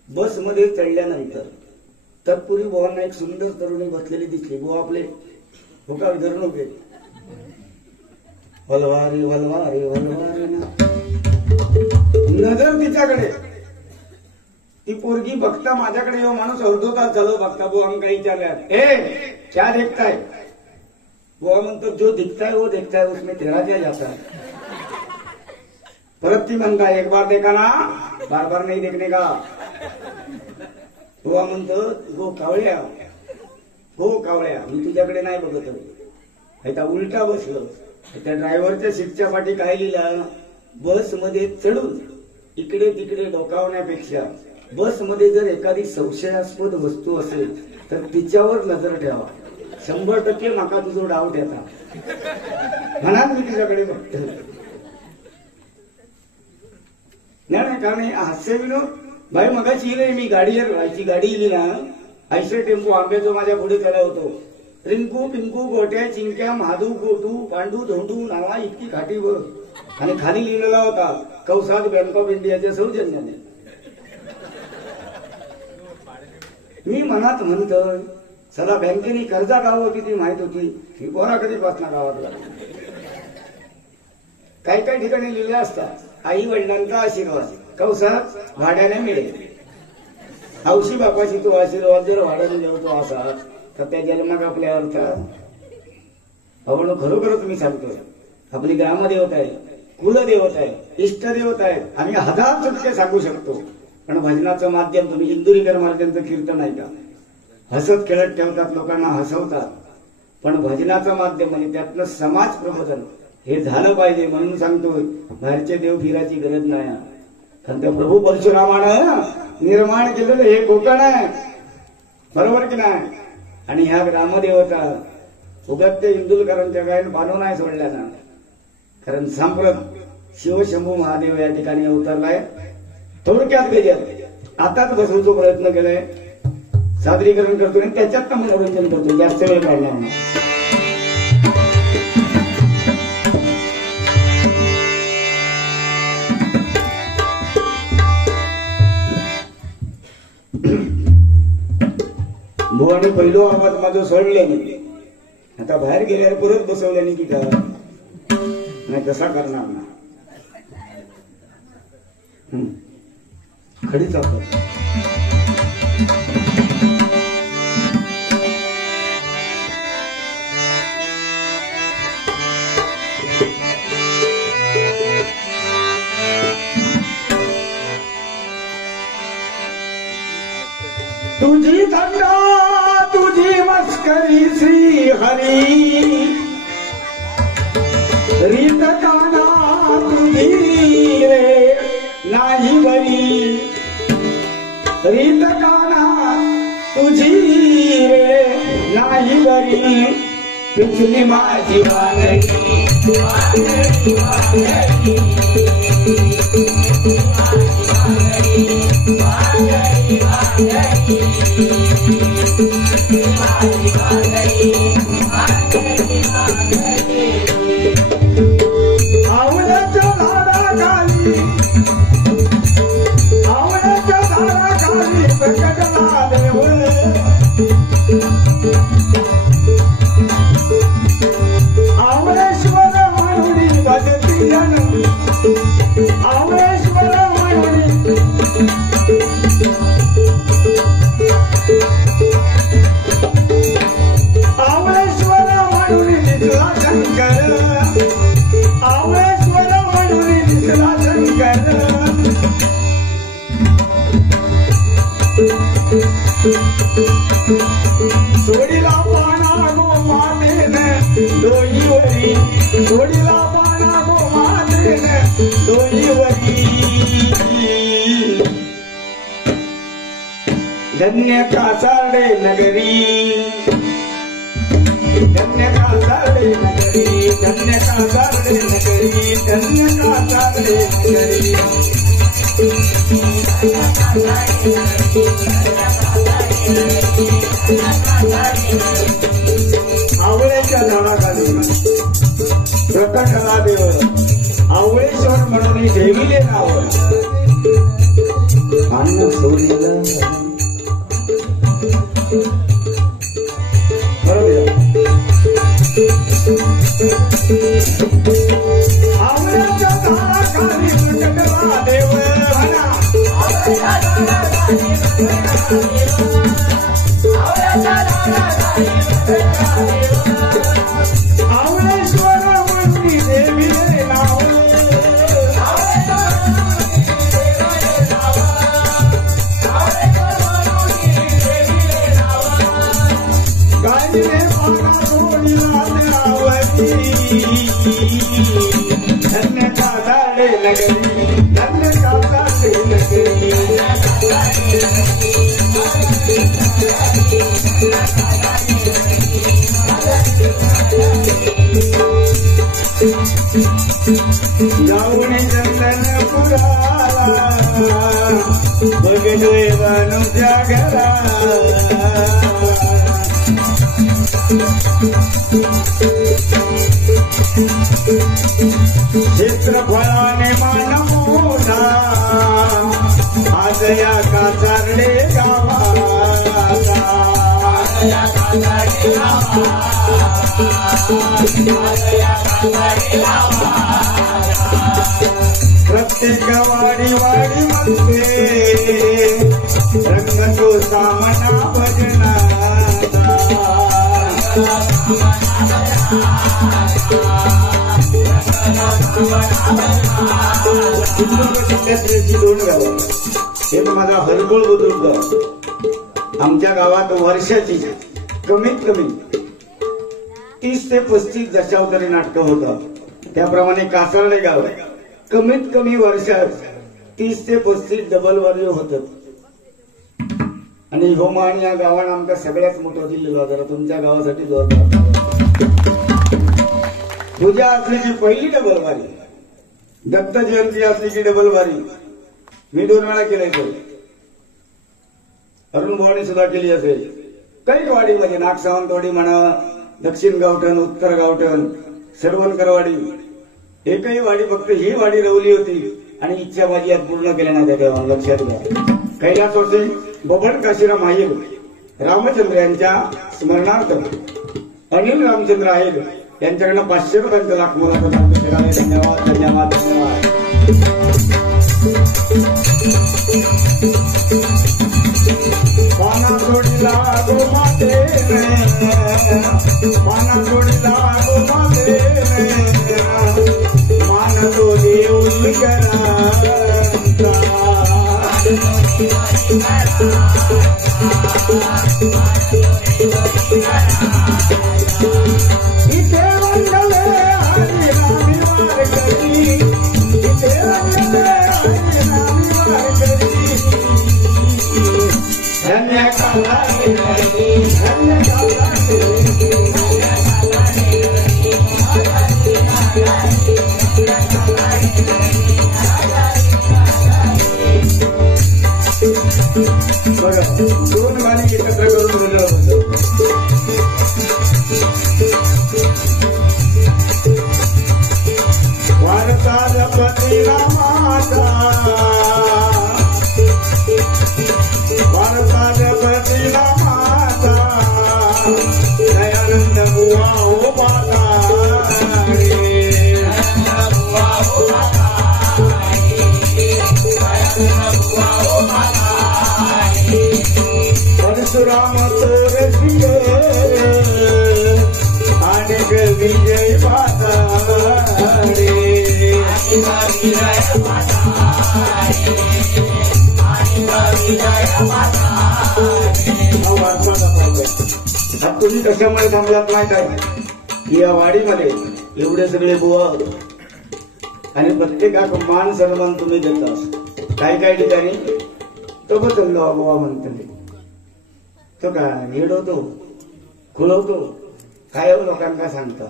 बसमध्ये चढल्यानंतर तत्पूर्वी बुवांना एक सुंदर तरुणी बसलेली दिसली. बुवा आपले हुका धरून उभे वलवारी वलवारी वलवारी नजर तिच्याकडे. ती पोरगी बघता माझ्याकडे येऊ माणूस अर्धोता झालो बघता बुवा हम काही विचारल्या क्या देखता है. बुवा म्हणतो जो दिखता है वो देखता है उसमें तेरा क्या जाता है. परत ती म्हणता एक बार देखा ना बार बार नाही देखने का. बुवा म्हणतो हो कावळ्या हो कावळ्या मी तुझ्याकडे नाही बघत. आता उलटा बसलो. त्या ड्रायव्हरच्या सीटच्या पाठी काय लिहिलं बसमध्ये चढून इकडे तिकडे डोकावण्यापेक्षा बसमध्ये जर एखादी संशयास्पद वस्तू असेल तर तिच्यावर नजर ठेवा. 100% माका तुझा डाऊट येता म्हणा मी तुझ्याकडे बघतो. नाही कारण हास्य विनोद भाई मगाची रे मी गाडीवर व्हायची गाडी इली ना ऐसे टेम्पो आंब्याचो माझ्या पुढे चला होतो. रिंकू पिंकू गोट्या चिंक्या महादू गोटू पांडू धोंडू नावा इतकी खाटी वर आणि खाली लिहिलेला होता कौसाद बँक ऑफ इंडियाच्या सौजन्याने. मी मनात म्हणतोय चला बँकेने कर्जा गावं किती माहित होती ही पोरा कधी पासना गावातला. काही काही ठिकाणी लिहिलं असतात आई वडिलांचा आशीर्वाद कौसात भाड्याने मिळेल. हौशी बापाशी तो आशीर्वाद जर भाड्याने जेवतो असा तर त्या जन्माक आपल्या अर्थ आपण खरोखरच मी सांगतोय आपली ग्रामदेवता आहे कुलदेवता आहे इष्टदेवता आहे. आम्ही 1000 चुटके सांगू शकतो पण भजनाचं माध्यम तुम्ही इंदुरीकर महाराजांचं कीर्तन आहे का हसत खेळत ठेवतात लोकांना हसवतात पण भजनाचं माध्यम म्हणजे त्यातनं समाज प्रबोधन हे झालं पाहिजे म्हणून सांगतोय. बाहेरचे देव फिरायची गरज नाही कारण त्या प्रभू परशुरामानं निर्माण केलेलं हे कोकण आहे बरोबर की नाही. आणि ह्या ग्रामदेवता उगत ते इंदुलकरांच्या गायन बांधून नाही सोडल्या ना कारण सांप्रत शिवशंभू महादेव या ठिकाणी अवतरलाय. थोडक्यात गजर आताच बसवतो प्रयत्न केलाय सादरीकरण करतो आणि त्याच्यात मनोरंजन करतो जास्त वेळ काढणार नाही. भुवाने पहिलो आवाज माझं सोडल्याने आता बाहेर गेल्यावर परत बसवल्याने की का नाही तसा करणार ना खडीच आवाज. तुझी थंडा तुझी मस्करी श्री हरी रीत काना तुझी रे नाही बरी रीत काना तुझी रे नाही बरी पिछली माझी वांगडी वांगडी वांगडी वांगडी वांगडी आवळ्याच्या झाडाखाली आवळ्याच्या झाडाखाली प्रकटला देव आवळेश्वर म्हणून भजती जन आवळेश्वर म्हणून आवळेश्वर म्हणून दिसला शंकर आवळेश्वर म्हणून दिसला शंकर सोडीला पाना गो मातेने डोईवरी सोडीला पाना गो मातेने डोईवरी धन्य कासारडे नगरी धन्य कासारडे नगरी धन्य कासारडे नगरी धन्य कासारडे नगरी आवळ्याच्या झाडाखाली प्रकटला देव आवळेश्वर म्हणून देवीले नाव अन्न सोडलेलं बरोबर आवळेश्वर म्हणती देवीले नाव गाडीने पाना सोडीला देवावरी धन्य कादाडे नगरी धन्य कादाडे नगरी जाऊन चंदनपुराला बघतोय बानूच्या घरा क्षेत्रफळाने मान मोठा आज या काचारडे गावाचा प्रत्येक वाडी वाडी मध्ये रंग तो सामना भजना दोन गाव हे माझा हरकुळ बुद्रुक आमच्या गावात वर्षाची कमीत कमी 30 ते 35 दशावतारी नाटक होतं. त्याप्रमाणे कासारडे गाव कमीत कमी वर्षात 30 ते 35 डबल वर्ग होत. आणि होमान या गावानं आमच्या सगळ्यात मोठं दिलेलं जरा तुमच्या गावासाठी जोरदार पूजा असली की पहिली डबल वारी, दत्त जयंती असली की डबल वारी मी 2 वेळा केलंय. अरुण भाऊनी सुद्धा केली असेल. काही वाडीमध्ये नाग सावंतवाडी म्हणा, दक्षिण गावठण, उत्तर गावठण, सरवणकरवाडी एकही वाडी फक्त ही वाडी रवली होती आणि इच्छा माझी आज पूर्ण केल्या नाही त्या देवाला लक्षात घ्या. कैलास वर्षी बबन काशीराम आहेर रामचंद्र यांच्या स्मरणार्थ अनिल रामचंद्र आहेर यांच्याकडनं 500 रुपयांचा लाख मोलाचा दान केला. धन्यवाद धन्यवाद धन्यवाद. पाना जोडीला गोमाते पाना जोडीला गोमाते मान तो देऊल करांचा इथे वंदले हरी नामी वार करी इथे वंदले हरी नामी वार करी धन्य कालाने धन्य कालाने बघा 2 वाणी एकत्र करून बोललं होतं. भारतापती रामाचा भारतापती रामाचा दयानंद बुवा हो माता परशुराम तोर अनेक विजय माता तुम्ही कशामुळे थांबलात माहित आहे. या वाडीमध्ये एवढे सगळे बुवा आणि प्रत्येकाक मान सन्मान तुम्ही देता. काही ठिकाणी तो बदललो बुवा म्हणतो तो का येडवतो खुलवतो काय लोकांना सांगता.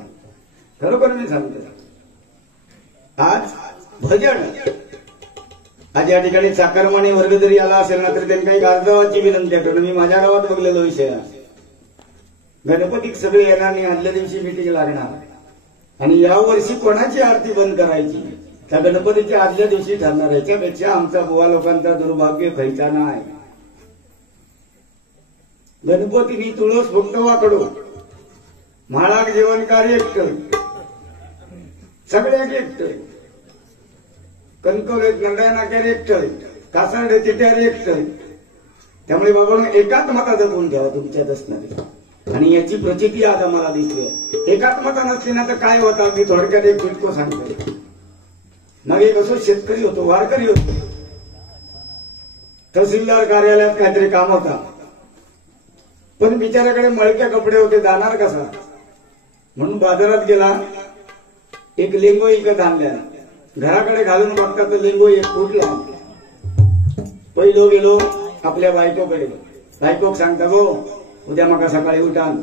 खरोखर मी सांगतो आज भजन आज या ठिकाणी चाकरमानी वर्ग जरी आला असेल ना तरी त्यांनी काही अर्धवाची विनंती करतो. मी माझ्या गावात बघलेलो विषय गणपती सगळे येणार आणि आदल्या दिवशी मीटिंग लागणार आणि यावर्षी कोणाची आरती बंद करायची त्या गणपतीच्या आदल्या दिवशी ठरणार. याच्यापेक्षा आमचा बुवा लोकांचा दुर्भाग्य खायचा नाही. गणपतीनी तुळस फुटवाकडो म्हाळाक जेवणकार एकट सगळ्याक एकट कणकवलीत नंदानाकर एकट कासारडे चिट्यार एकट. त्यामुळे बाबा एकाच मता जपून ठेवा तुमच्यात असणारे आणि याची प्रचिती आज आम्हाला दिसते. एकात्मता नसली ना तर काय होता, मी थोडक्यात एक किटको सांगतोय. मग एक असो शेतकरी होतो, वारकरी होतो, तहसीलदार कार्यालयात काहीतरी काम होता, पण बिचाऱ्याकडे मळक्या कपडे होते, जाणार कसा म्हणून बाजारात गेला, एक लेंगो इकत आणल्या. घराकडे घालून बघता तर लेंगो एक फुटला. पहिलो गेलो आपल्या बायकोकडे, बायकोक सांगता गो उद्या मका सकाळी उठान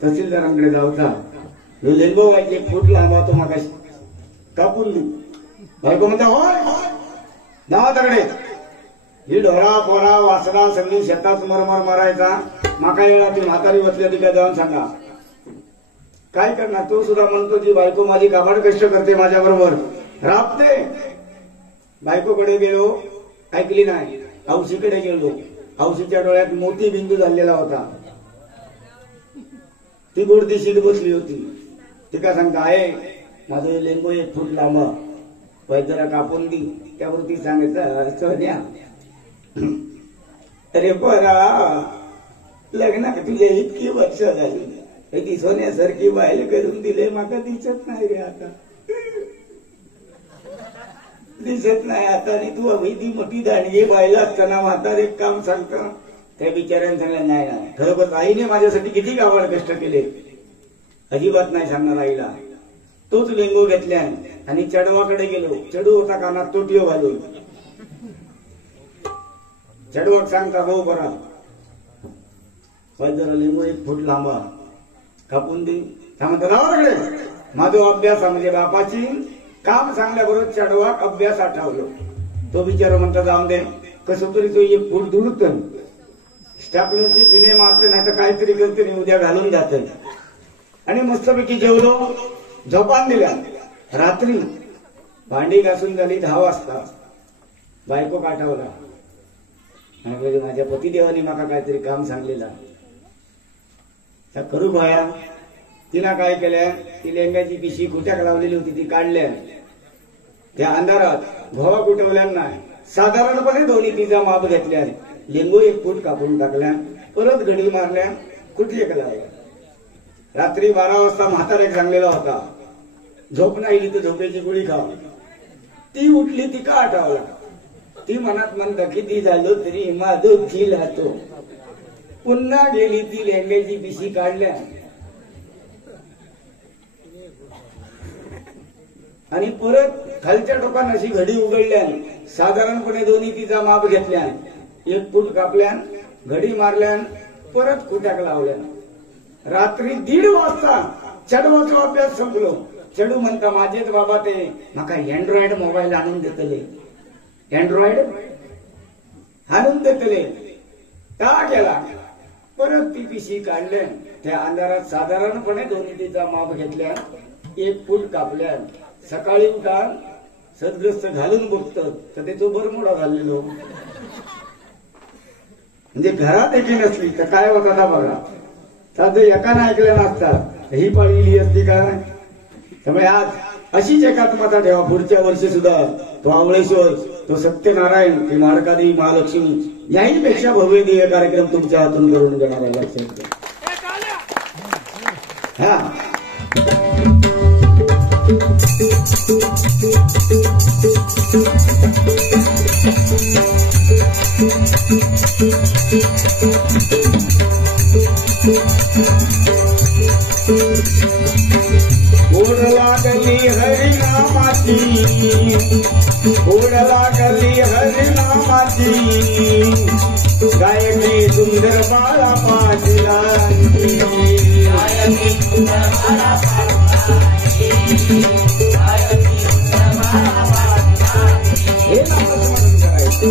तहसीलदारांकडे जाऊचा, लेंगो वाईट एक फूट लांबा तो मका कापून दे. बायको म्हणता होय जावा तकडे. ही ढोरा पोरा वासरा सगळी शेतात मरमर मरायचा. माका येळा ती म्हातारी बसल्या तिला जाऊन सांगा. काय करणार, तो सुद्धा म्हणतो जी बायको माझी काबाड कष्ट करते माझ्या बरोबर राबते. बायकोकडे गेलो, ऐकली नाही. औशीकडे गेलो, औशीच्या डोळ्यात मोती बिंदू झालेला होता. ती गोडदिशीत बसली होती. तिका सांगता आहे माझं लेंबू एक फूट लांब, जरा कापून दी. त्यावरती सांगायचं सोन्या अरे बरा लग्नात तुझ्या इतकी वर्ष झाली, ती सोन्यासारखी बाहेर करून दिले माका दिसत नाही रे आता, दिसत नाही आता. आणि तू अभिती मोठी दांडगी बायला असताना म्हातार एक काम सांगता. त्या बिचाऱ्याने सांगलं नाही नाही, खरोखर आईने माझ्यासाठी किती गावाड कष्ट केले, अजिबात नाही सांगणार आईला. तोच लेंगो घेतल्या आणि चढवाकडे गेलो. चढू होता कानात तोटिओ घालून. चढवाक सांगता हो बरा जरा लेंगो एक फूट लांबा कापून दे. सांगता गावाकडे माझा अभ्यास म्हणजे बापाची काम सांगल्याबरोबर चढवाक अभ्यास आठवलो. तो बिचारा म्हणता जाऊन दे कसं तरी तो एक फूट दुडत स्टॅपलरची पिणे मारते नाही तर काहीतरी करते नाही, उद्या घालून जाते. आणि मस्तपैकी जेवलो, झोपान दिल्या. रात्री भांडी घासून झाली 10 वाजता. बायको काठावला, माझ्या पतिदेवानी माका काहीतरी काम सांगलेला करू भाया. तिला काय केल्या, ती लेंगाची पिशी कुट्याक लावलेली होती ती काढल्या. त्या अंधारात घोवा कुटवल्या नाही, साधारणपणे दोन्ही तिचा माप घेतल्या. लेंगू एक फूट कापून टाकल्या, परत घडी मारल्या, कुठली लावल्या. रात्री 12 वाजता म्हातार एक सांगलेला होता झोप नाही तर झोपेची गोळी खाव. ती उठली, ती का आठवला. ती मनात म्हणता किती झालो तरी माझं खिल हातो. पुन्हा गेली ती लेंग्याची पिशी काढल्या आणि परत खालच्या टोकान अशी घडी उघडल्या. साधारणपणे दोन्ही तिचा माप घेतल्या, एक फूट कापल्या, घडी मारल्या, परत कुट्याक लावल्या. रात्री 1:30 वाजता चढवाचा अभ्यास संपलो. चढू म्हणता माझेच बाबा ते माका अँड्रॉइड मोबाईल आणून देतले, अँड्रॉइड आणून देतले. का गेला, परत ती पिशी काढल्या. त्या अंधारात साधारणपणे दोन्ही तिचा माप घेतल्या, एक फूट कापल्या. सकाळी उठा सदग्रस्त घालून बघतं तर ते तो बरमोडा झालेलो. म्हणजे घरात एकी नसली तर काय होता ना बघा. साधं एकानं ऐकल्या नसतात ही पाळी असती काय. त्यामुळे आज अशीच एकात्मता ठेवा. पुढच्या वर्षी सुद्धा तो आवळेश्वर, तो सत्यनारायण, ती मार्कादेवी, महालक्ष्मी याही पेक्षा भव्य दिव्य कार्यक्रम तुमच्या हातून करून देणार आहे. लक्षात घ्या. हा ओढ लागली हरिनामाची, ओढ लागली हरिनामाची, गायत्री सुंदर बाळा पाटीलांची, गायत्री सुंदर बाळा पाटीलांची, गायत्री सुंदर बाळा पाटीलांची. हे नामस्मरण करायचं.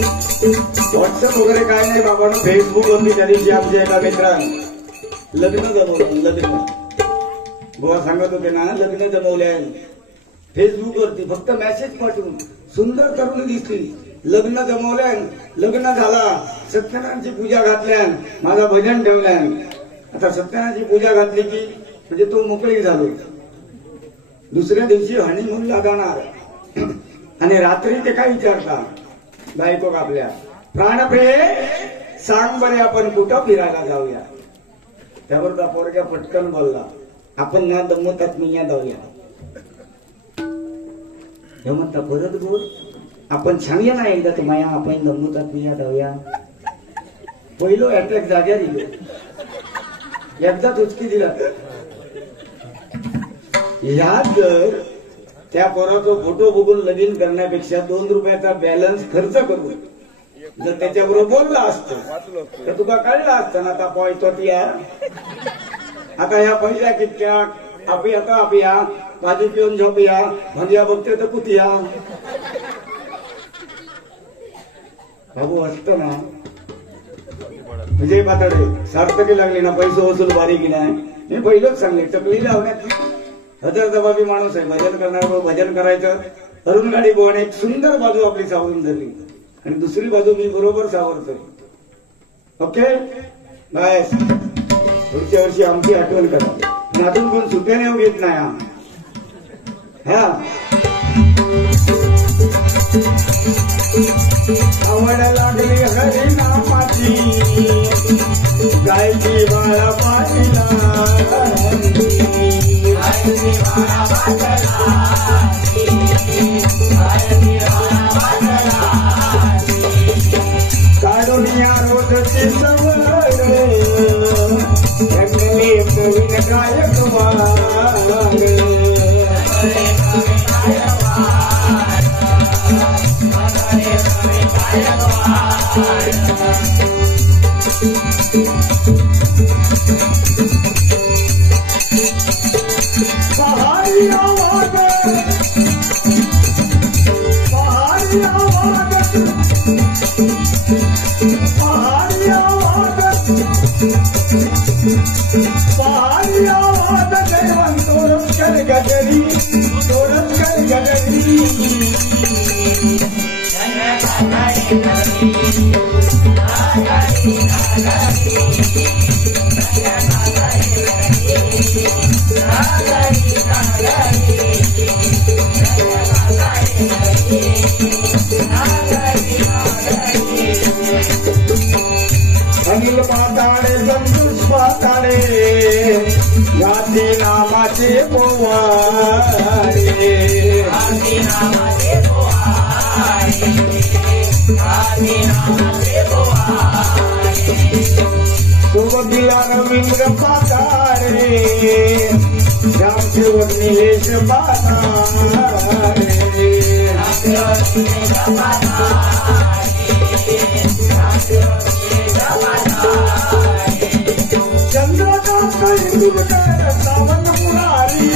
व्हॉट्सअप वगैरे काय नाही बाबांनो. फेसबुक वरती त्या दिवशी आमच्या एका मित्रांनी लग्न जमवलं. लग्न गोवा सांगत होते ना, लग्न जमवले. फेसबुक वरती फक्त मेसेज पाठवून सुंदर तरुणी दिसली, लग्न जमवल्या, लग्न झाला, सत्यनारायणची पूजा घातल्या, माझा भजन ठेवल्या. आता सत्यनारायणची पूजा घातली की म्हणजे तो मोकळी झालो. दुसऱ्या दिवशी हनीमूनला जाणार आणि रात्री ते काय विचारता बायको आपल्या, प्राणप्रिये सांग बरे आपण कुठं फिरायला जाऊया. त्यावर त्या पोरग्या पटकन बोलला, आपण ना दमवतात मी या जाऊया. हे म्हणता परत बोल, आपण सांगूया ना एकदा तुम्हाला आपण दमवतात मी या जाऊया. पहिलो अटॅक जाग्यार दिलो, एकदाच उचकी दिला. ह्यात जर त्या पोराचा फोटो बघून लगीन करण्यापेक्षा 2 रुपयाचा बॅलन्स खर्च करून जर त्याच्याबरोबर बोलला असतं तर तुका कळलं असतं ना. आता पळतो या आता ह्या पहिल्या कितक्या आपया भाजी पिऊन झोपया म्हणजे बघते तर कुतिया बाबू असतं ना. विजय पाताडे सार्थकी लागली ना, पैसे वसूल बारी की नाही. मी पहिलंच सांगले, चकली लावण्याची हजर जबाबी माणूस आहे. भजन करणार भजन करायचं. अरुण गाडी बोवणे एक सुंदर बाजू आपली सावरून धरली आणि दुसरी बाजू मी बरोबर सावरतोय. ओके बस, पुढच्या वर्षी आमची आठवण करा. आणि अजून कोण सुट्याने घेत नाही हा. आवड लागली हरिनामाची, गायची बाळा पाहिला काढून या रोजचे सवड रंगले प्रवीण गायक पहाड़ी आवाज पहाड़ी आवाज पहाड़ी आवाज पहाड़ी आवाज जयवंत तोरत कर गजरी अनिल पाताडे संतोष पाताडे गाती नामाचे पोवाडे सोबतीला रवींद्र पाताडे रामसेवक निलेश पाताडे चंद्रकांत इंदुरकर सावन मुरारी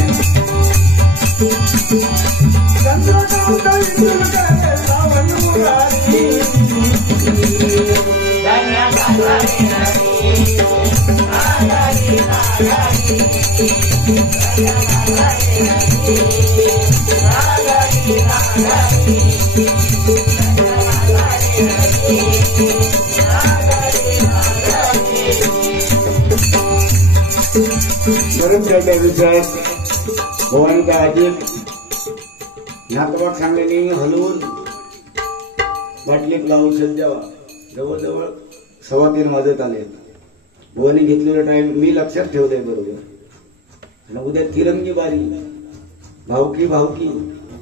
चंद्रकांत इंदुरकर सावन मुरारी बरंच काय विचार भवानी काय आजी नातवाक सांगल्याने हलवून बाटलीत लावून द्यावा. जवळजवळ 3:15 वाजत आले. भवानी घेतलेला टाइम मी लक्षात ठेवलंय बरोबर. आणि उद्या तिरंगी बारी भावकी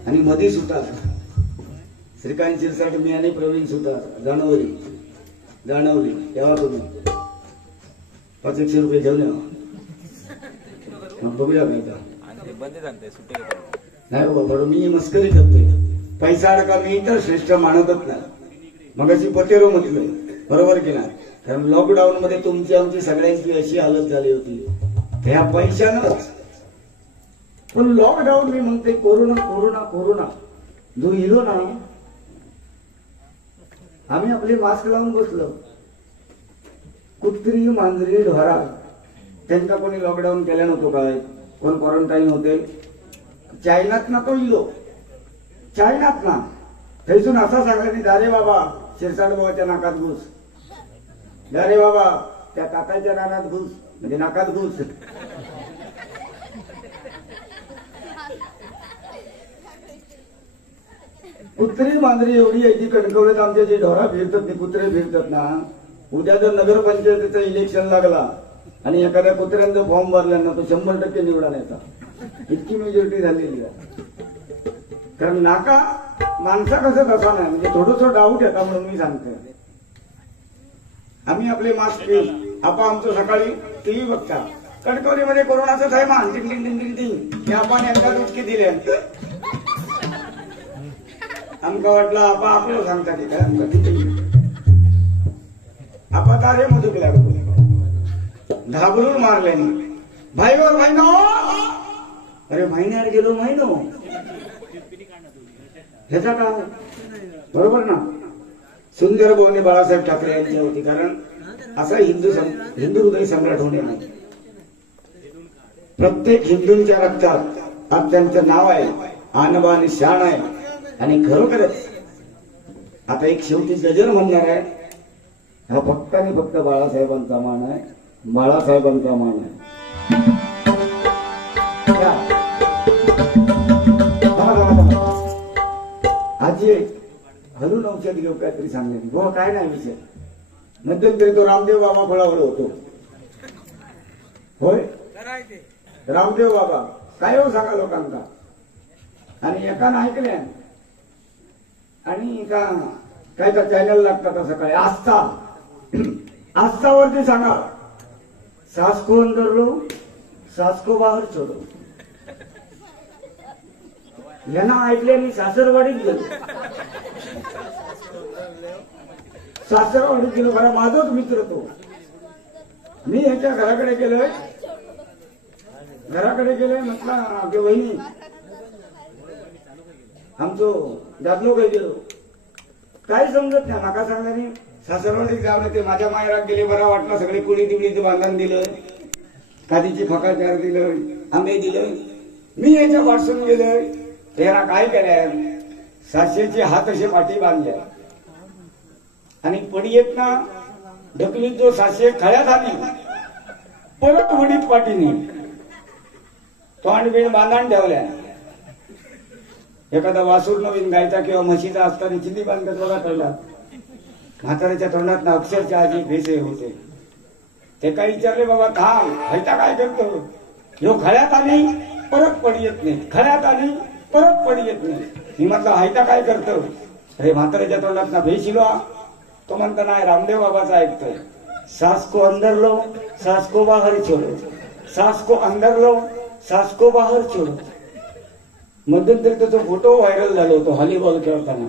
आणि मधी सुतार श्रीकांत शिरसाट मी आणि प्रवीण सुतार जाणवली तेव्हा तुम्ही 500 रुपये घेऊन यावा. मग बघूया नाही का नाही बाबा बरोबर. मी मस्करी करतोय. पैसा अडका मी तर श्रेष्ठ मानतच नाही. मग अशी पटेरो म्हटलं बरोबर की नाही. कारण लॉकडाऊन मध्ये तुमची आमची सगळ्यांची अशी हालत झाली होती ह्या पैशानंच. पण लॉकडाऊन मी म्हणते कोरोना जो इलो ना आम्ही आपले मास्क लावून बसलो. कुत्री मांजरी ढोरा त्यांचा कोणी लॉकडाऊन केलं नव्हतं काय. कोण क्वारंटाईन होते. चायनात ना तो इलो चायनात ना थैसून असा सांगला की दारे बाबा शिरसाट बाबाच्या नाकात घुस, दारे बाबा त्या ताताच्या रानात घुस म्हणजे नाकात घुस. कुत्री मांजरी एवढी आहे ती कणकवलीत आमचे जे ढोरा फिरतात ते कुत्रे फिरतात ना. उद्या जर नगरपंचायतीचं इलेक्शन लागला आणि एखाद्या कुत्र्यांचा फॉर्म भरल्यानं तो 100% निवडा नाही. इतकी मेजॉरिटी झालेली आहे. कारण नाका माणसा कसं तसा नाही, म्हणजे थोडंसं डाऊट येतात म्हणून मी सांगतोय. आम्ही आपले मास्क आपण आमचं सकाळी टीव्ही बघता, कणकवलीमध्ये कोरोनाचं थैमान टिंग टिंग टिंग टिंग टिंग हे आपण यांना इतके दिले. आमका वाटलं आपा आपलं सांगता की काय आमका किती आपण तारे मधुकल्या घाबरून मारले. भाईवर महिनो, अरे महिन्यावर गेलो महिनो ह्याचा काय बरोबर ना. सुंदर बोलणे बाळासाहेब ठाकरे यांच्या होती. कारण असा हिंदू हृदय सम्राट होणे नाही. प्रत्येक हिंदूंच्या रक्तात आज त्यांचं नाव आहे, आणबान शान आहे. आणि खरोखरच आता एक शेवटी गजर म्हणणार आहे. हा फक्त आणि फक्त बाळासाहेबांचा मान आहे, बाळासाहेबांचा मान आहे. आजी हलून औषध घेऊ काहीतरी सांगले. हो काय नाही विषय. मध्यंतरी तो रामदेव बाबा फळावर होतो. होय रामदेव बाबा काय हो सांगा लोकांना. आणि एकानं ऐकले आणि का काय का चॅनल लागतात असं काय आस्थावरती सांगा. सास को अंदर लो, सास को बाहेर छोडो. यांना ऐकले मी सासरवाडीत गेलो. सासरवाडीत गेलो. खरा माझाच मित्र तो. मी ह्याच्या घराकडे गेलोय म्हटलं की वहिनी आमचं दादलो काही गेलो. काय समजत नाही. नका सांगा नाही. सासरवाडीत जाऊन ते माझ्या मायरात गेले. बरा वाटलं. सगळे कुडी तिबडीचं बांधण दिलं, कादीची फका तयार दिलं, आंबे दिलं. मी याच्या वाटसून गेलोय. त्याला काय केलंय, साशेचे हात असे पाठी बांधले आणि पडी येत ना ढकलीत जो साशे खळ्यात आली परत वडीत पाठीने तोंड बिण बांधण ठेवल्या. एखादा वासूर नवीन गायचा किंवा म्हशीचा असताना चिंदी बांधत बघा कळला. म्हाताऱ्याच्या तोंडात ना अक्षरच्या आजी भेसे होते. ते काही विचारले बाबा थांब हैता काय करतो. जो खळ्यात आली परत पडी येत नाही, खळ्यात आली परत पडी येत नाही. मी म्हटलं हैता काय करतो. अरे म्हाताऱ्याच्या तोंडात ना भेशिलो. तो म्हणता नाही रामदेव बाबाचा ऐकतोय. सास को अंदर लो, सास को बाहेर छोडो. सास को अंदर लो, सास को बाहेर छोडो. मध्यंतरी त्याचा फोटो व्हायरल झाला होतो व्हॉलीबॉल खेळताना.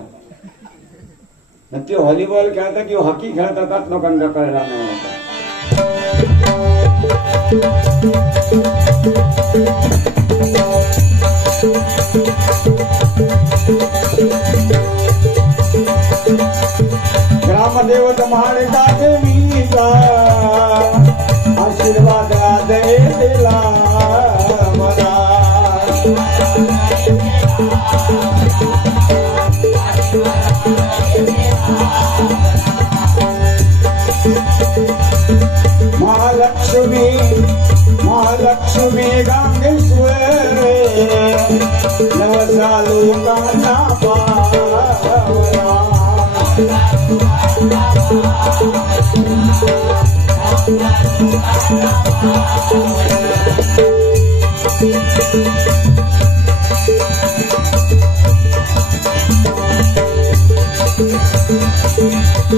नक्की व्हॉलीबॉल खेळता किंवा हॉकी खेळतात लोकांना कळला नाही. ग्रामदेवत महाडेचा देवीचा आशीर्वाद दे दिला मला. महालक्ष्मी महालक्ष्मी गांगेश्वर नवसा लोकांना पावला.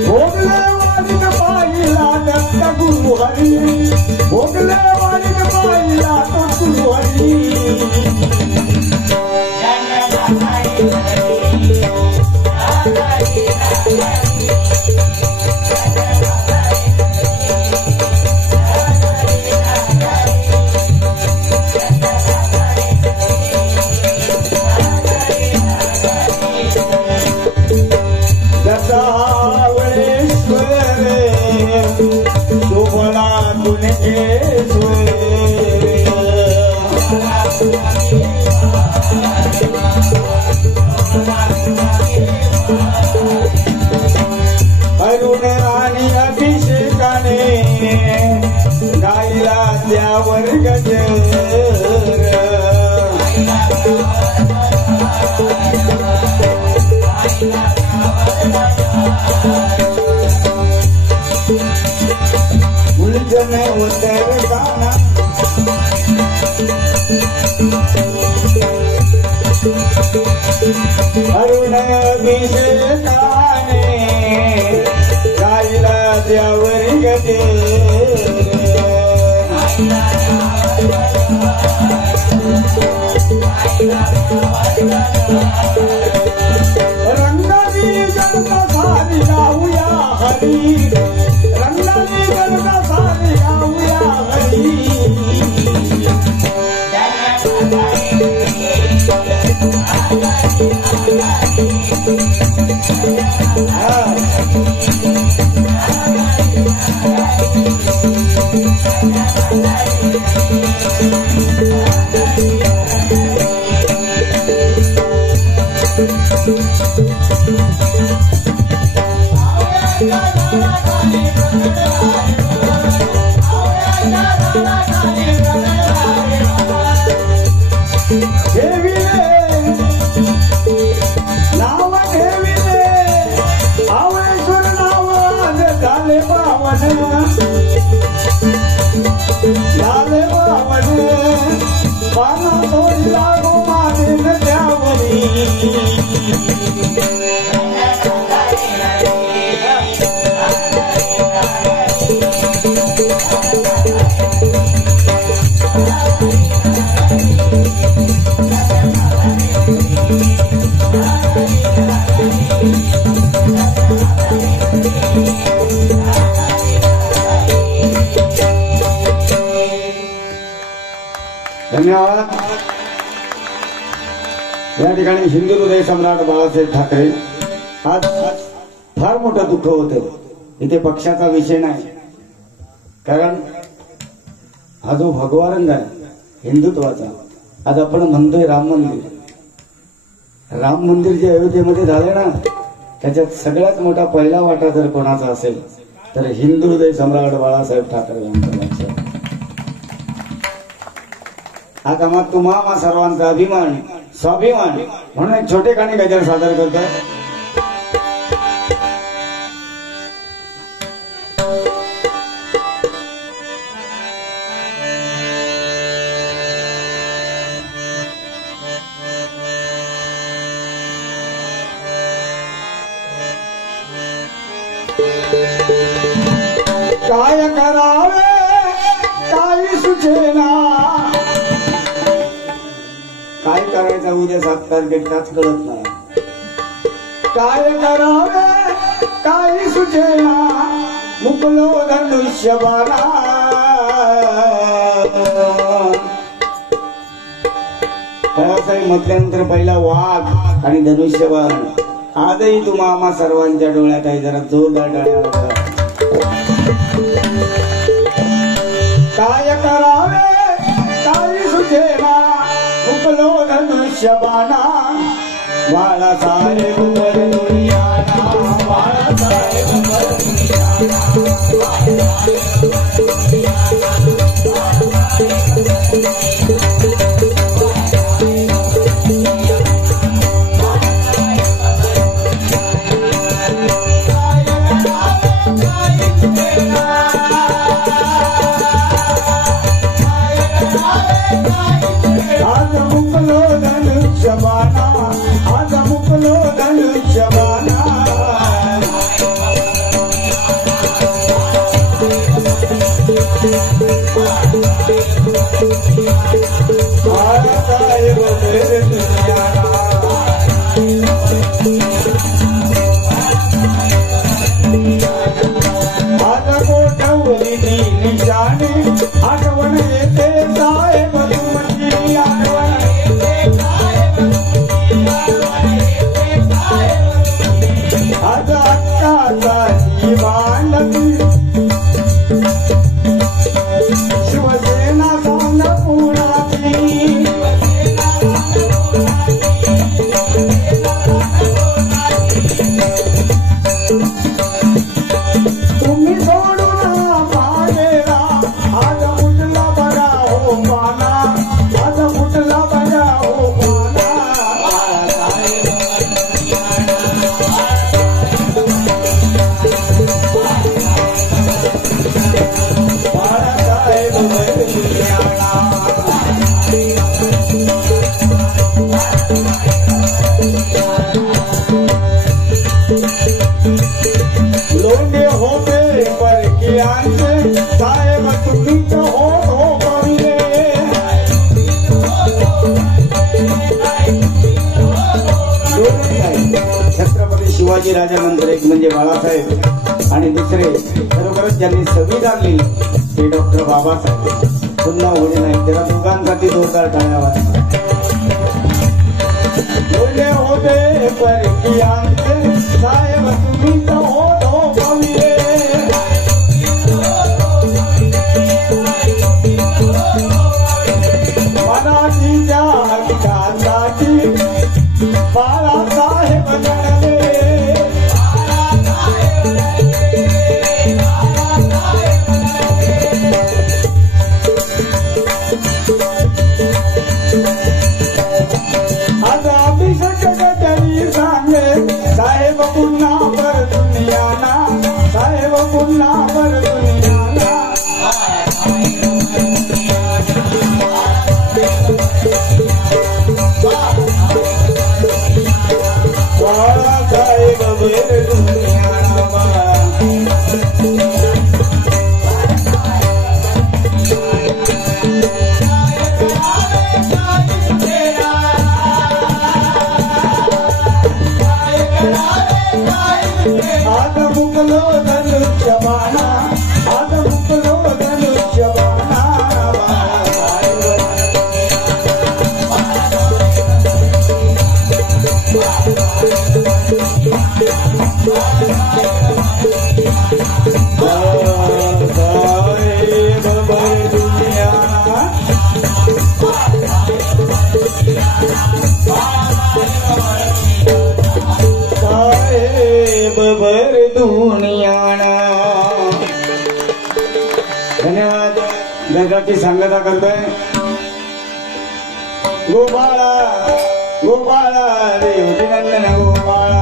भोगले वालिक पाहिला दत्त गुरु हरी. भोगले वालिक पाहिला दत्त गुरु हरी. अरुण आणि अभिषेकाने गायला त्यावर गजर. उलझन उतर अभिषेकाने गायला त्यावर गते रंगाची जनता सारी गाऊया हरी रंगाची जनता सारी गाऊया हरी धन्यवाद. या ठिकाणी हिंदू हृदय सम्राट बाळासाहेब ठाकरे आज फार मोठं दुःख होतं. इथे पक्षाचा विषय नाही, कारण हा जो भगवा रंग आहे हिंदुत्वाचा, आज आपण म्हणतोय राम मंदिर. राम मंदिर जे अयोध्येमध्ये झाले ना, त्याच्यात सगळ्यात मोठा पहिला वाटा जर कोणाचा असेल तर हिंदू हृदय सम्राट बाळासाहेब ठाकरे यांचा लक्ष. हा कामात तुम्हा सर्वांचा अभिमान स्वाभिमान म्हणून एक छोटे खाणी गजर सादर करतोय. काय करावे काय सुचेना, काय करायचं उद्या 7 तारखेत त्याच कळत नाही. काय करावे काय सुचेना, मुकलो धनुष्यबाणा. बाळासाहेब म्हटल्यानंतर पहिला वाघ आणि धनुष्यबाण. आजही तुम्हा आम्हा सर्वांच्या डोळ्यात आहे. जरा जोरदार टाळ्या वाजवा. काय करावे काय सुचेना, मुकलो धनुष्यबाणा. बाळासाहेब दुनियाना, बाळासाहेब आज मुकलो धनुष्यबाणा, आज मुकलो धनुष्यबाणा. बाळासाहेब दुनियाना. आज गोठवली निशाने, आठवण येते साहेब तुमची. आठवण आज अक्काचा जीवांडती, शिवसेना सांग पुण्याची. राजानंतर एक म्हणजे बाळासाहेब आणि दुसरे खरोखरच ज्यांनी संविधान लिहिले ते डॉक्टर बाबासाहेब. पुन्हा होणे नाही त्याला दोघांसाठी जोरदार टाळ्या वाजवा. बोले होते परकीयांचे साहेब तुम्ही तो होतो कविये. मराठीच्या हक्कासाठी बाळासाहेब लढले. आज अभिषेक तरी सांगे साहेब पुन्हा पर दुनियाना. साहेब पुन्हा पर दुनियाना. बाळासाहेब बर दुनियाना बाळा. आज मुकलो धनुष्य बाणा. आज मुकलो धनुष्य बाणा. साहेब बर दुनियाना. साहेब बर दुनियाना. धन्यवाद. जगाची सांगता करतोय गोपाळा. गोपाळा देवकी नंदन गोपाळा.